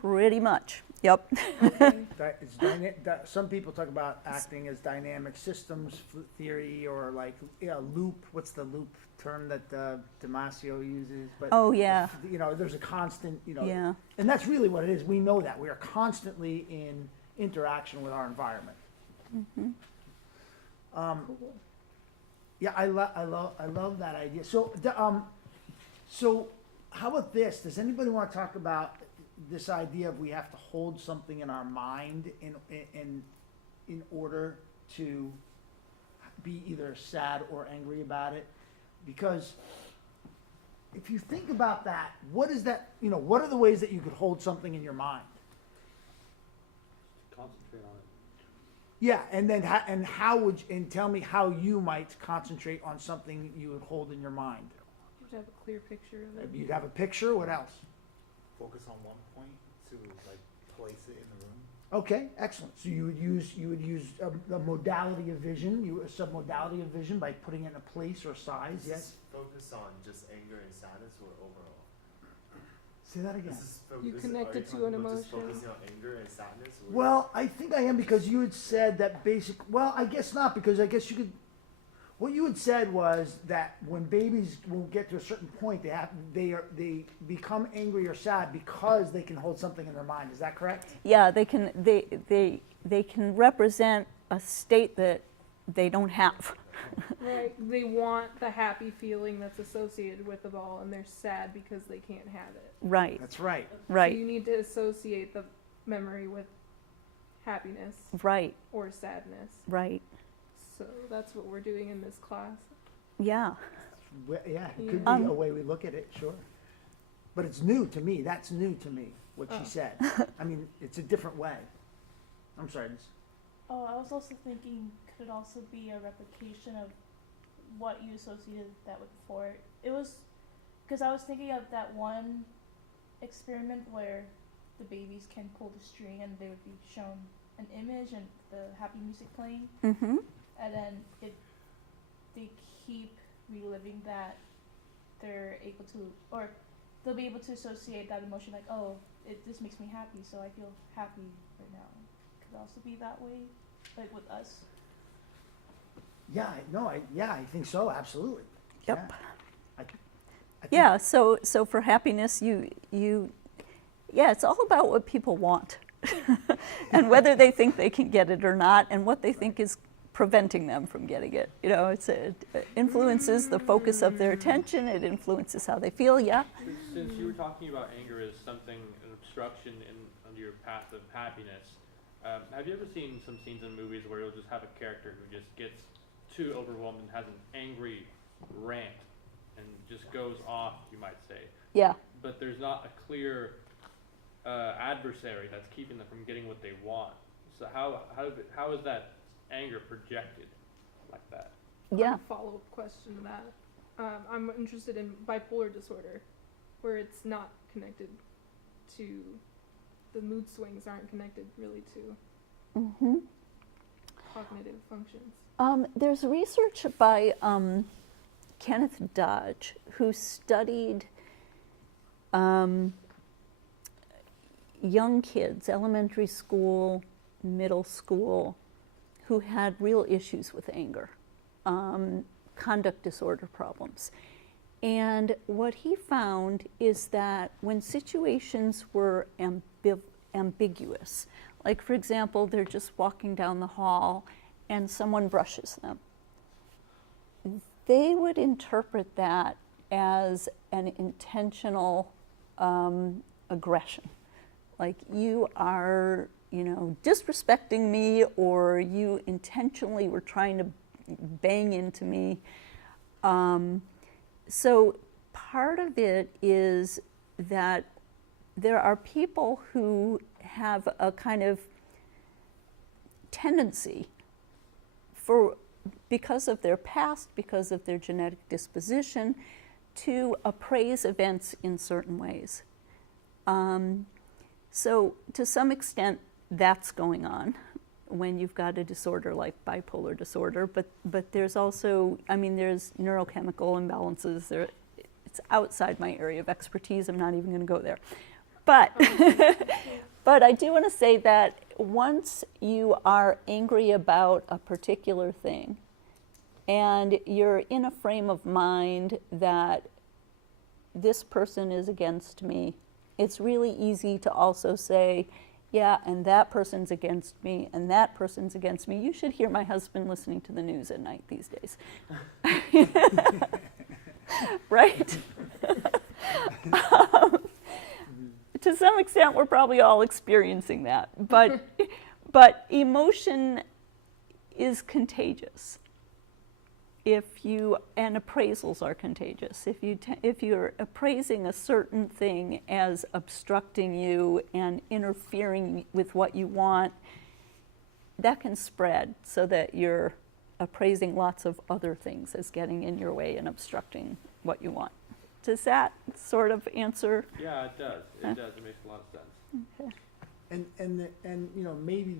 Pretty much. Yep. okay. Some people talk about acting as dynamic systems theory, or like loop. What's the loop term that Damasio uses? But Oh, yeah. There's a constant. Yeah. And that's really what it is. We know that we are constantly in interaction with our environment. Yeah, I love that idea. So how about this? Does anybody want to talk about this idea of we have to hold something in our mind in order to be either sad or angry about it? Because if you think about that, what is that? What are the ways that you could hold something in your mind? Concentrate on it. Yeah, and then and tell me how you might concentrate on something you would hold in your mind. You should have a clear picture of it. You'd have a picture. What else? Focus on one point to like place it in the room. Okay, excellent. So you would use a modality of vision, a submodality of vision by putting it in a place or size, Is yes? this focus on just anger and sadness or overall? Say that again. Is this You is, connect are you it to talking an about just emotion. focusing on anger and sadness? Or Well, I think I am because you had said that well, I guess not because I guess you could, what you had said was that when babies will get to a certain point, they become angry or sad because they can hold something in their mind. Is that correct? Yeah, they can represent a state that they don't have. Right. They want the happy feeling that's associated with the ball, and they're sad because they can't have it. Right, That's right. So right, you need to associate the memory with happiness right, or sadness. right. So that's what we're doing in this class. Yeah, Yeah, it could Yeah. be a way we look at it, sure. But it's new to me. That's new to me, what she Oh. said. I mean, it's a different way. I'm sorry. Oh, I was also thinking, could it also be a replication of what you associated that with before? It was, because I was thinking of that one experiment where the babies can pull the string and they would be shown an image and the happy music playing, mm-hmm, and then if they keep reliving that, they're able to, or they'll be able to associate that emotion like, oh, this makes me happy, so I feel happy right now. Could it also be that way, like with us? Yeah, I think so, absolutely. Yep. Yeah. I think- yeah, so for happiness, yeah, it's all about what people want and whether they think they can get it or not and what they think is preventing them from getting it. You know, it influences the focus of their attention, it influences how they feel, yeah. Since you were talking about anger as something, an obstruction on your path of happiness, have you ever seen some scenes in movies where you'll just have a character who just gets too overwhelmed and has an angry rant and just goes off, you might say, Yeah, but there's not a clear adversary that's keeping them from getting what they want. So how is that anger projected like that? yeah. Follow-up question to that. I'm interested in bipolar disorder, where it's not connected to, the mood swings aren't connected really to Mm-hmm. cognitive functions. There's research by Kenneth Dodge, who studied young kids, elementary school, middle school, who had real issues with anger, conduct disorder problems. And what he found is that when situations were ambiguous, like for example, they're just walking down the hall and someone brushes them, they would interpret that as an intentional aggression. Like you are, disrespecting me, or you intentionally were trying to bang into me. So part of it is that there are people who have a kind of tendency because of their past, because of their genetic disposition, to appraise events in certain ways. So to some extent, that's going on when you've got a disorder like bipolar disorder, but there's also, there's neurochemical imbalances. It's outside my area of expertise. I'm not even going to go there. But, but I do want to say that once you are angry about a particular thing, and you're in a frame of mind that this person is against me, it's really easy to also say, yeah, and that person's against me, and that person's against me. You should hear my husband listening to the news at night these days. Right? To some extent, we're probably all experiencing that. But emotion is contagious. And appraisals are contagious. If you're appraising a certain thing as obstructing you and interfering with what you want, that can spread so that you're appraising lots of other things as getting in your way and obstructing what you want. Does that sort of answer? Yeah, it does. It does. It makes a lot of sense. Okay. And you know, maybe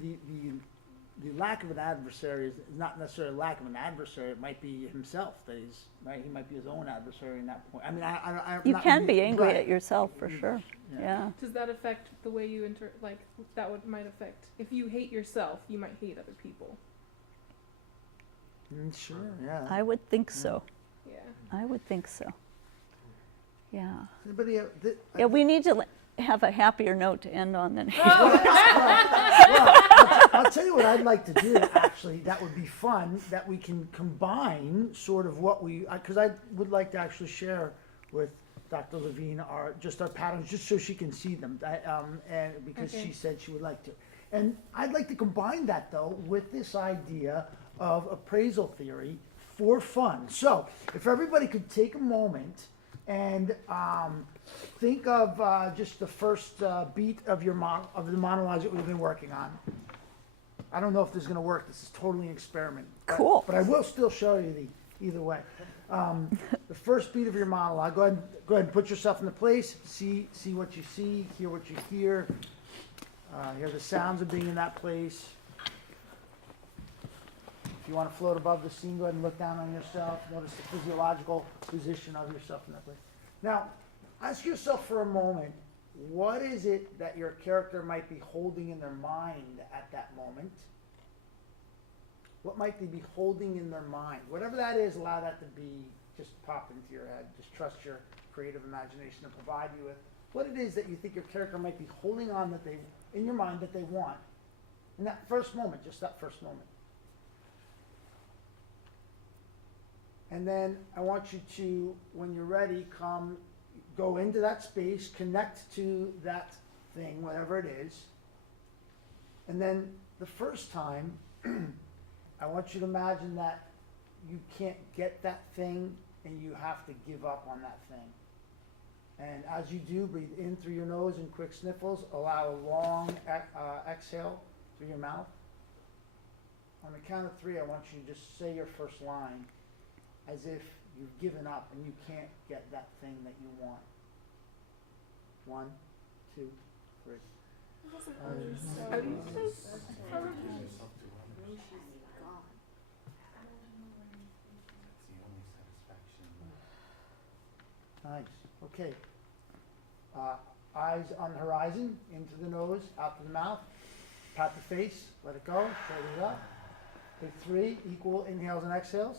the lack of an adversary is not necessarily lack of an adversary. It might be himself that he's right. He might be his own adversary in that point. I mean, I'm You not can be angry right. at yourself for sure. Yeah. Yeah. Does that affect the way you like that would might affect if you hate yourself, you might hate other people. Sure. Yeah. I would think so. Yeah. I would think so. Yeah. Anybody? Yeah, we need to have a happier note to end on than. I'll tell you what I'd like to do, actually, that would be fun, that we can combine sort of what we, because I would like to actually share with Dr. Levine our patterns, just so she can see them, and because Okay. she said she would like to. And I'd like to combine that, though, with this idea of appraisal theory for fun. So, if everybody could take a moment and think of just the first beat of the monologues that we've been working on. I don't know if this is going to work. This is totally an experiment. Cool. But I will still show you either way. The first beat of your monologue. Go ahead and put yourself in the place. See what you see. Hear what you hear. Hear the sounds of being in that place. If you want to float above the scene, go ahead and look down on yourself. Notice the physiological position of yourself in that place. Now, ask yourself for a moment, what is it that your character might be holding in their mind at that moment? What might they be holding in their mind? Whatever that is, allow that to be just pop into your head. Just trust your creative imagination to provide you with what it is that you think your character might be holding on in your mind that they want. In that first moment, just that first moment. And then I want you to, when you're ready, go into that space, connect to that thing, whatever it is. And then the first time, I want you to imagine that you can't get that thing and you have to give up on that thing. And as you do, breathe in through your nose in quick sniffles. Allow a long exhale through your mouth. On the count of 3, I want you to just say your first line as if you've given up and you can't get that thing that you want. 1, 2, 3. Nice. Okay. Eyes on the horizon, into the nose, out to the mouth. Pat the face, let it go, shoulders up. Take 3 equal inhales and exhales.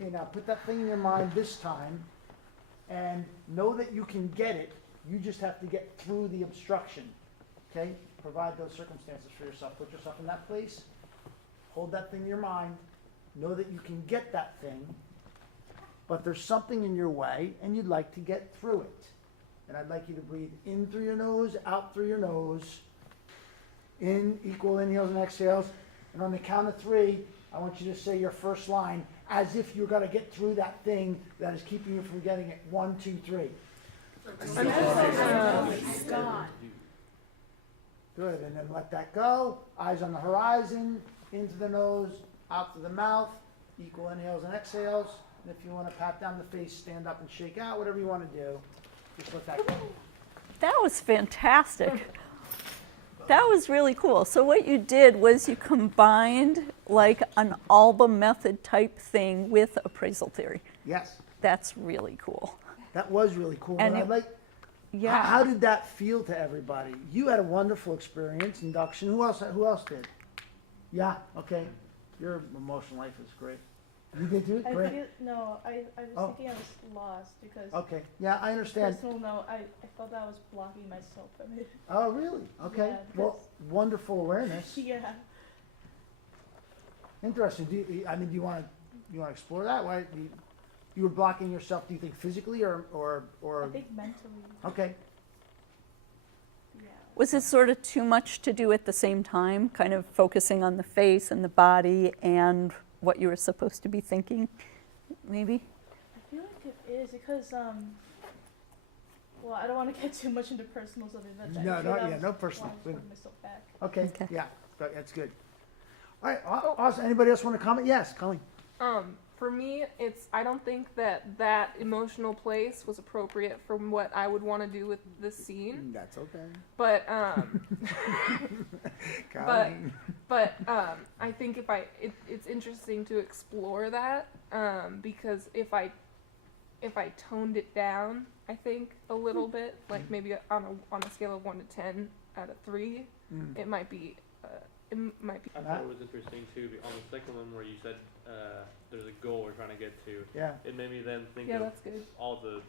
Okay, now put that thing in your mind this time and know that you can get it. You just have to get through the obstruction. Okay? Provide those circumstances for yourself. Put yourself in that place. Hold that thing in your mind. Know that you can get that thing, but there's something in your way and you'd like to get through it. And I'd like you to breathe in through your nose, out through your nose. In equal inhales and exhales. And on the count of 3, I want you to say your first line as if you're going to get through that thing that is keeping you from getting it. 1, 2, 3. Good, and then let that go. Eyes on the horizon, into the nose, out to the mouth. Equal inhales and exhales. And if you want to pat down the face, stand up and shake out, whatever you want to do. Just let that go. That was fantastic. That was really cool. So what you did was you combined like an album method type thing with appraisal theory. Yes, That's really cool. that was really cool. And And it- I'd like, Yeah. how did that feel to everybody? You had a wonderful experience, induction. Who else did? Yeah, okay. Your emotional life is great. You did too? I Great. feel, no, I was Oh. thinking I was lost because Okay, yeah, I understand. personal note, I felt that I was blocking myself from it. Oh, really? Okay. Yeah, Well, wonderful awareness. Yeah. Interesting. Do you want to explore that? Why you were blocking yourself? Do you think physically or I think mentally, okay? yeah. Was it sort of too much to do at the same time, kind of focusing on the face and the body and what you were supposed to be thinking, maybe? I feel like it is because, well, I don't want to get too much into personals of it, but I No, feel no, that yeah, was no why personal. I was holding myself back. Okay. Okay. Yeah, that's good. All right. Awesome. Anybody else want to comment? Yes, Colleen. For me, I don't think that emotional place was appropriate for what I would want to do with the scene. That's okay. But Colleen. but I think it's interesting to explore that because if I toned it down, I think a little bit, like maybe on a scale of 1 to 10 out of 3, it might be. I thought it was interesting too, on the second one where you said there's a goal we're trying to get to. Yeah. It made me then think Yeah, of that's good. all the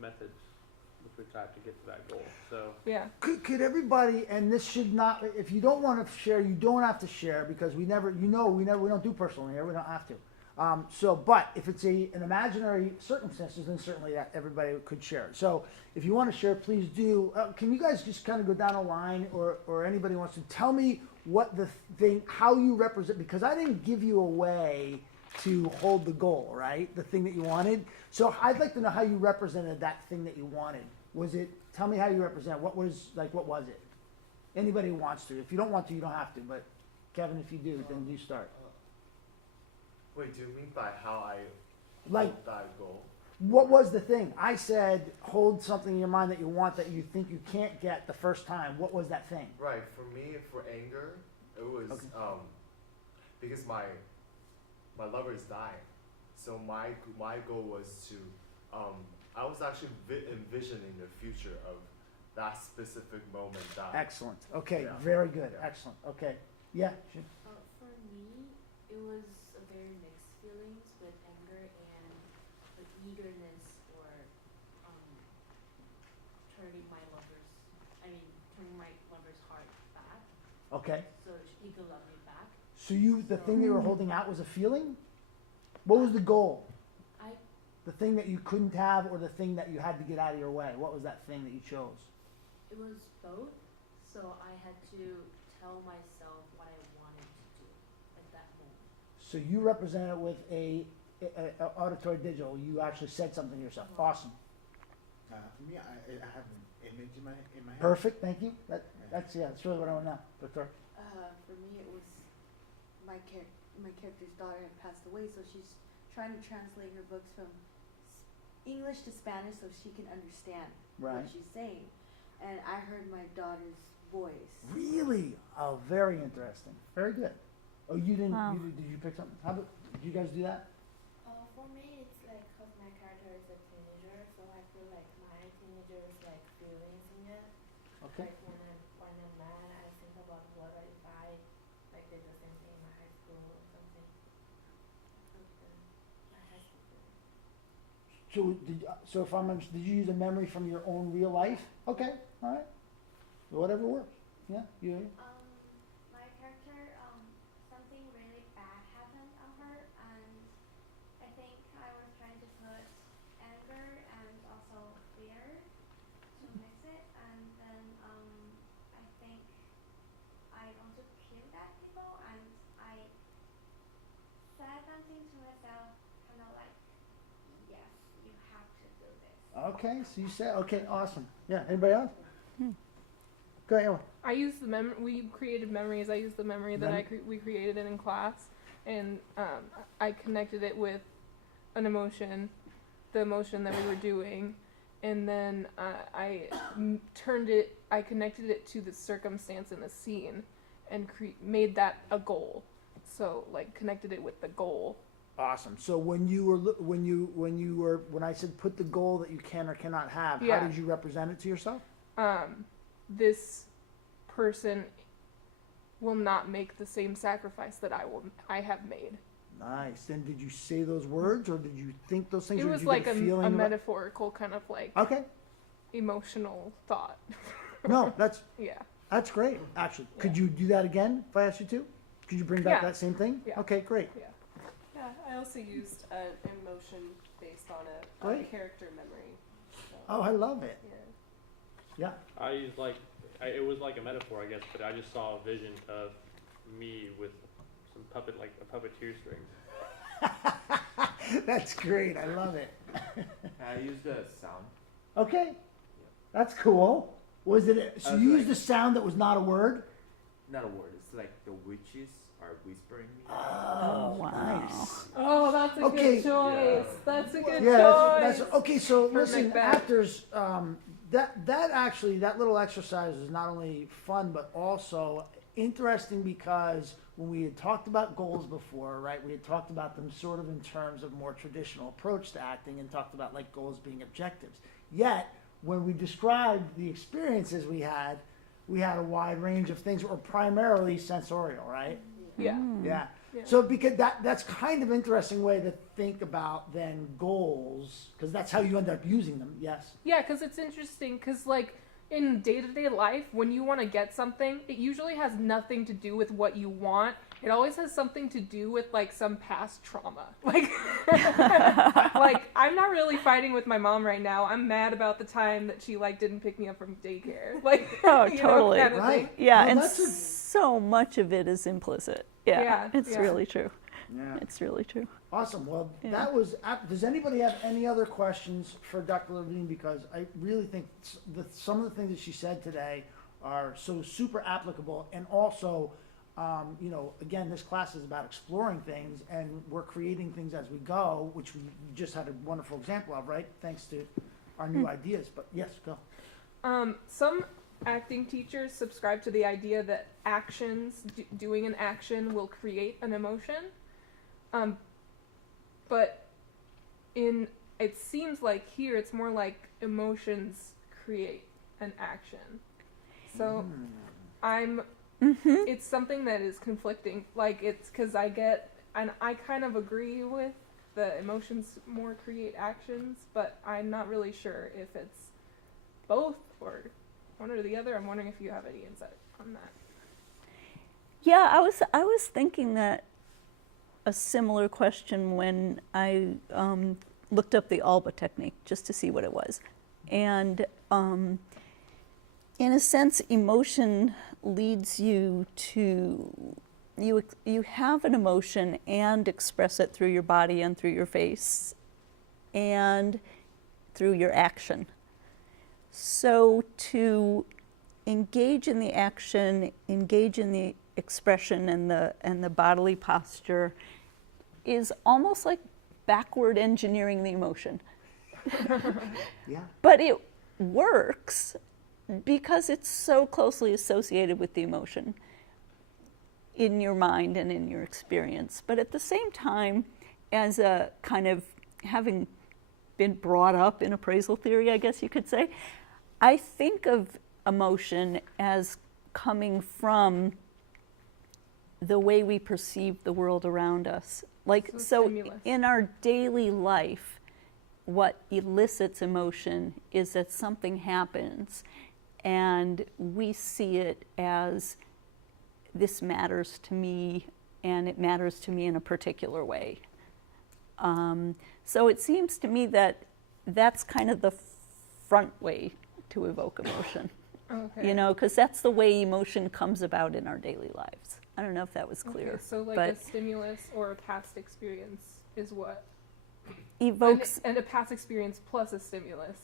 methods which we tried to get to that goal. So Yeah. Could everybody, and this should not, if you don't want to share, you don't have to share because we don't do personal here. We don't have to. But if it's an imaginary circumstances, then certainly that everybody could share. So if you want to share, please do. Can you guys just kind of go down a line, or anybody wants to tell me what the thing, how you represent? Because I didn't give you a way to hold the goal, right? The thing that you wanted. So I'd like to know how you represented that thing that you wanted. Tell me how you represent. What was it? Anybody who wants to. If you don't want to, you don't have to. But Kevin, if you do, then you start. Wait, do you mean by how I Like, hold that goal? what was the thing? I said hold something in your mind that you want that you think you can't get the first time. What was that thing? Right, for me, for anger, it was Okay. because my lover is dying. So my goal was to I was actually envisioning the future of that specific moment. That Excellent. Okay, Yeah. very good. Yeah. Excellent. Okay. Yeah. Sure. For me, it was a very mixed feelings with anger and with eagerness for turning my lover's heart back, Okay. so he could love me back. So the thing you were holding out was a feeling? What was the goal? I The thing that you couldn't have or the thing that you had to get out of your way? What was that thing that you chose? It was both, so I had to tell myself what I wanted to do at that moment. So you represent it with a auditory digital. You actually said something to yourself. Awesome. For me, I have an image in my head. Perfect. Thank you. That's really what I want to know. Victor. For me, it was my character's daughter had passed away, so she's trying to translate her books from English to Spanish so she can understand Right. what she's saying. And I heard my daughter's voice. Really? Oh, very interesting. Very good. Oh, you didn't? Wow. Did you pick something? How about? Did you guys do that? For me, it's like because my character is a teenager, so I feel like my teenager's like feelings in it. Okay. Like when I'm mad, I think about what if I like did the same thing in my high school or something. My high school feelings. So did you use a memory from your own real life? Okay. All right. Whatever works. Yeah. You. My character, something really bad happened on her, and I think I was trying to put anger and also fear to mix it, and then I think I want to kill that people, and I said something to myself, kind of like, yes, you have to do this. Okay. So you said okay. Awesome. Yeah. Anybody else? Go ahead. Ella. I used we created memories. I used the memory that we created it in class, and I connected it with an emotion, the emotion that we were doing, and then I connected it to the circumstance in the scene, and made that a goal. So like connected it with the goal. Awesome. So when I said put the goal that you can or cannot have, Yeah. how did you represent it to yourself? This person will not make the same sacrifice that I have made. Nice. Then did you say those words or did you think those things? It or was did you like get a feeling about- metaphorical kind of like Okay. emotional thought. No, that's Yeah. great. Actually, could Yeah. you do that again if I asked you to? Could you bring back Yeah. that same thing? Yeah. Okay, great. Yeah, I also used an emotion based on a Great. character memory. So, Oh, I love it. yeah. I used it was like a metaphor, I guess, but I just saw a vision of me with some a puppeteer strings. That's great. I love it. I used a sound. Okay, that's cool. Was it? So I was you used like- a sound that was not a word. Not a word. It's like the witches are whispering me. Oh, wow. nice. Oh, that's a Okay. good choice. Yeah. That's a good Yeah, choice. that's okay. So For listen, Macbeth. actors, that actually that little exercise is not only fun but also interesting because when we had talked about goals before, right? We had talked about them sort of in terms of more traditional approach to acting and talked about like goals being objectives. Yet when we described the experiences we had a wide range of things that were primarily sensorial, right? Yeah. Yeah. Yeah. So because that's kind of interesting way to think about then goals because that's how you end up using them. Yes. Yeah, because it's interesting because, like, in day-to-day life, when you want to get something, it usually has nothing to do with what you want. It always has something to do with, like, some past trauma. Like, like, I'm not really fighting with my mom right now. I'm mad about the time that she, like, didn't pick me up from daycare. Like, Oh, you know, totally. kind of thing. Right. Yeah, Well, and that's a- so much of it is implicit. Yeah, Yeah, it's yeah. really true. Yeah. It's really true. Awesome. Well, Yeah. that was. Does anybody have any other questions for Dr. Levine? Because I really think some of the things that she said today are so super applicable, and also, you know, again, this class is about exploring things, and we're creating things as we go, which we just had a wonderful example of, right? Thanks to our new ideas. But yes, go. Some acting teachers subscribe to the idea that actions, doing an action, will create an emotion. But it seems like here it's more like emotions create an action. So it's something that is conflicting. Like, it's because and I kind of agree with the emotions more create actions, but I'm not really sure if it's both or one or the other. I'm wondering if you have any insight on that. Yeah, I was thinking that a similar question when I looked up the Alba technique just to see what it was. And in a sense, emotion leads you to, you have an emotion and express it through your body and through your face and through your action. So to engage in the action, engage in the expression and the bodily posture is almost like backward engineering the emotion. Yeah. But it works because it's so closely associated with the emotion in your mind and in your experience. But at the same time, as a kind of having been brought up in appraisal theory, I guess you could say, I think of emotion as coming from the way we perceive the world around us. Like, so stimulus. in our daily life, what elicits emotion is that something happens and we see it as this matters to me and it matters to me in a particular way. So it seems to me that that's kind of the front way to evoke emotion. Okay. You know, because that's the way emotion comes about in our daily lives. I don't know if that was clear. Okay, so like but a stimulus or a past experience is what? evokes And a past experience plus a stimulus.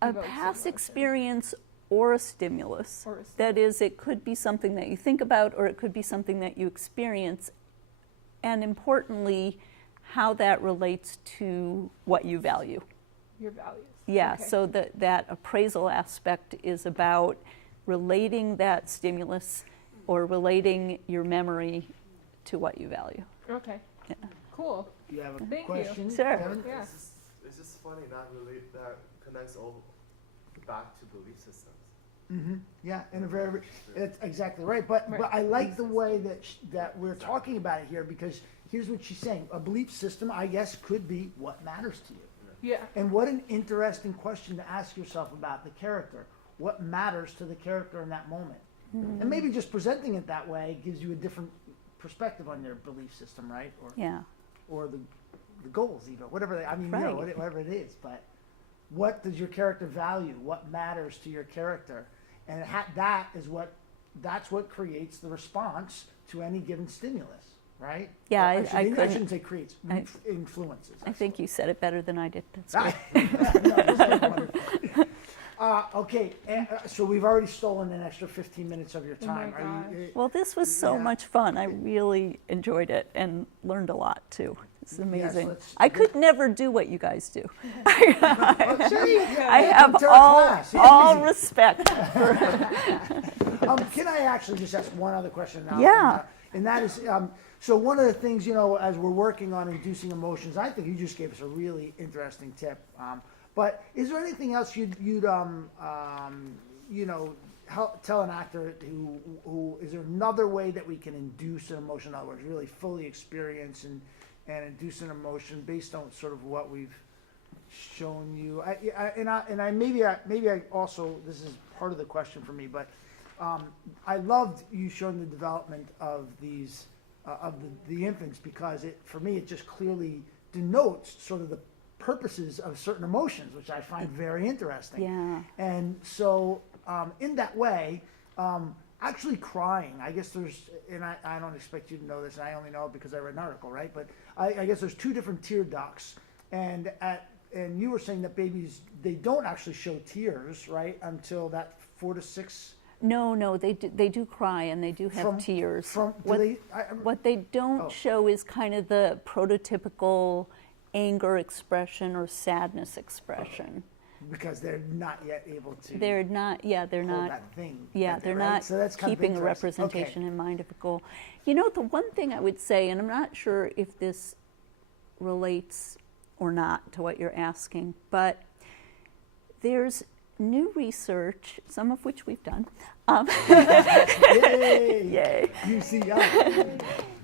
a evokes past emotion. experience or a stimulus. Or a That is, it could be something that you think about or it could be something that you experience. And importantly, how that relates to what you value. Your values. Yeah, Okay. so that appraisal aspect is about relating that stimulus or relating your memory to what you value. Okay. Yeah. Cool. Do you have a Thank you. question? Sure. Kevin? Yeah. It's just funny that connects all back to belief systems. Mm-hmm. Yeah, and that's exactly right. But Right. I like the way that we're talking about it here because here's what she's saying: a belief system, I guess, could be what matters to you. Yeah. And what an interesting question to ask yourself about the character. What matters to the character in that moment? And maybe just presenting it that way gives you a different perspective on your belief system, right? Yeah. Or the goals, even whatever. You know, Right. whatever it is. But what does your character value? What matters to your character? And that's what creates the response to any given stimulus, right? Yeah, Or I I couldn't- shouldn't say creates, influences. I think you said it better than I did. That's Ah, great. no, that's wonderful. Okay, so we've already stolen an extra 15 minutes of your Oh my time. Well, this was so Yeah. much fun. I really enjoyed it and learned a lot too. It's amazing. let's I get- could never do what you guys do. See? I Welcome have to our class. all Easy. respect. Can I actually just ask one other question now? Yeah. And that is, so one of the things, you know, as we're working on inducing emotions, I think you just gave us a really interesting tip. But is there anything else you'd you know, tell an actor who is there another way that we can induce an emotion? In other words, really fully experience and induce an emotion based on sort of what we've shown you. Maybe I also, this is part of the question for me, but I loved you showing the development of these of the infants, because for me it just clearly denotes sort of the purposes of certain emotions, which I find very interesting. Yeah. And so in that way, actually crying, I guess there's, and I don't expect you to know this, and I only know it because I read an article, right? But I guess there's two different tear ducts, and you were saying that babies, they don't actually show tears, right, until that 4 to 6. No, they do cry and they do have tears. What they don't show is kind of the prototypical anger expression or sadness expression. Because they're not yet able to. They're not. Yeah, they're hold not. that thing. Yeah, they're not So that's kind of keeping a interesting. representation in mind of a goal. You know, the one thing I would say, and I'm not sure if this relates or not to what you're asking, but there's new research, some of which we've done. Yay! Yay. UCI.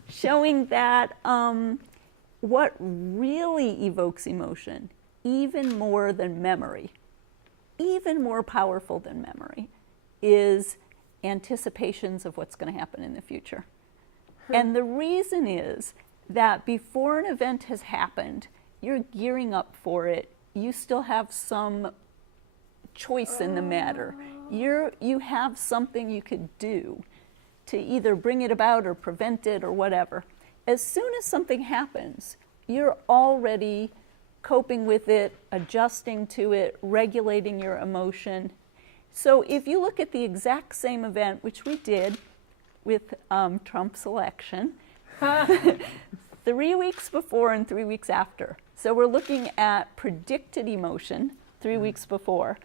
Showing that what really evokes emotion, even more than memory, even more powerful than memory, is anticipations of what's going to happen in the future. And the reason is that before an event has happened, you're gearing up for it. You still have some choice in the matter. You have something you could do to either bring it about or prevent it or whatever. As soon as something happens, you're already coping with it, adjusting to it, regulating your emotion. So if you look at the exact same event, which we did with Trump's election, 3 weeks before and 3 weeks after. So we're looking at predicted emotion 3 weeks before.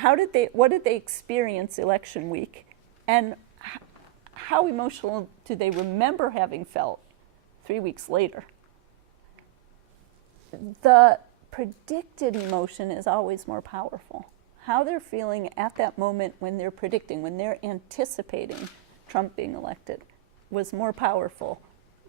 What did they experience election week? And how emotional do they remember having felt 3 weeks later? The predicted emotion is always more powerful. How they're feeling at that moment when they're predicting, when they're anticipating Trump being elected, was more powerful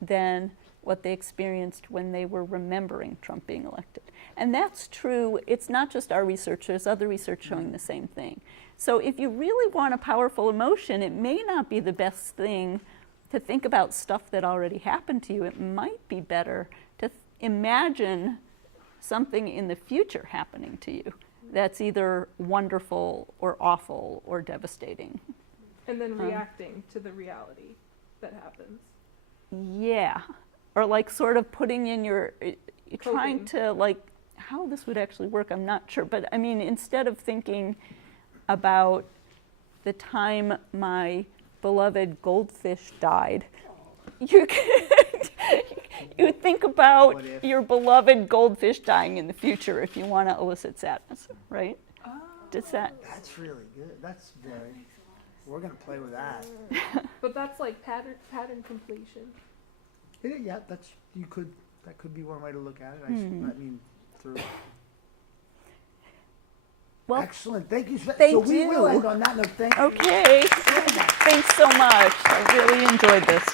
than what they experienced when they were remembering Trump being elected. And that's true. It's not just our research. There's other research showing the same thing. So if you really want a powerful emotion, it may not be the best thing to think about stuff that already happened to you. It might be better to imagine something in the future happening to you that's either wonderful or awful or devastating. And then reacting to the reality that happens. Yeah. Or like sort of putting in your, trying to like, how this would actually work, I'm not sure. But I mean, instead of thinking about the time my beloved goldfish died, you think about your beloved goldfish dying in the future if you want to elicit sadness, right? Does that? That's really good. That's very. We're gonna play with that. But that's like pattern completion. Yeah, that could be one way to look at it. I mean, through. Well, excellent. Thank you. Thank so we you. will end on that note. Thank you. Okay. Thanks so much. I really enjoyed this.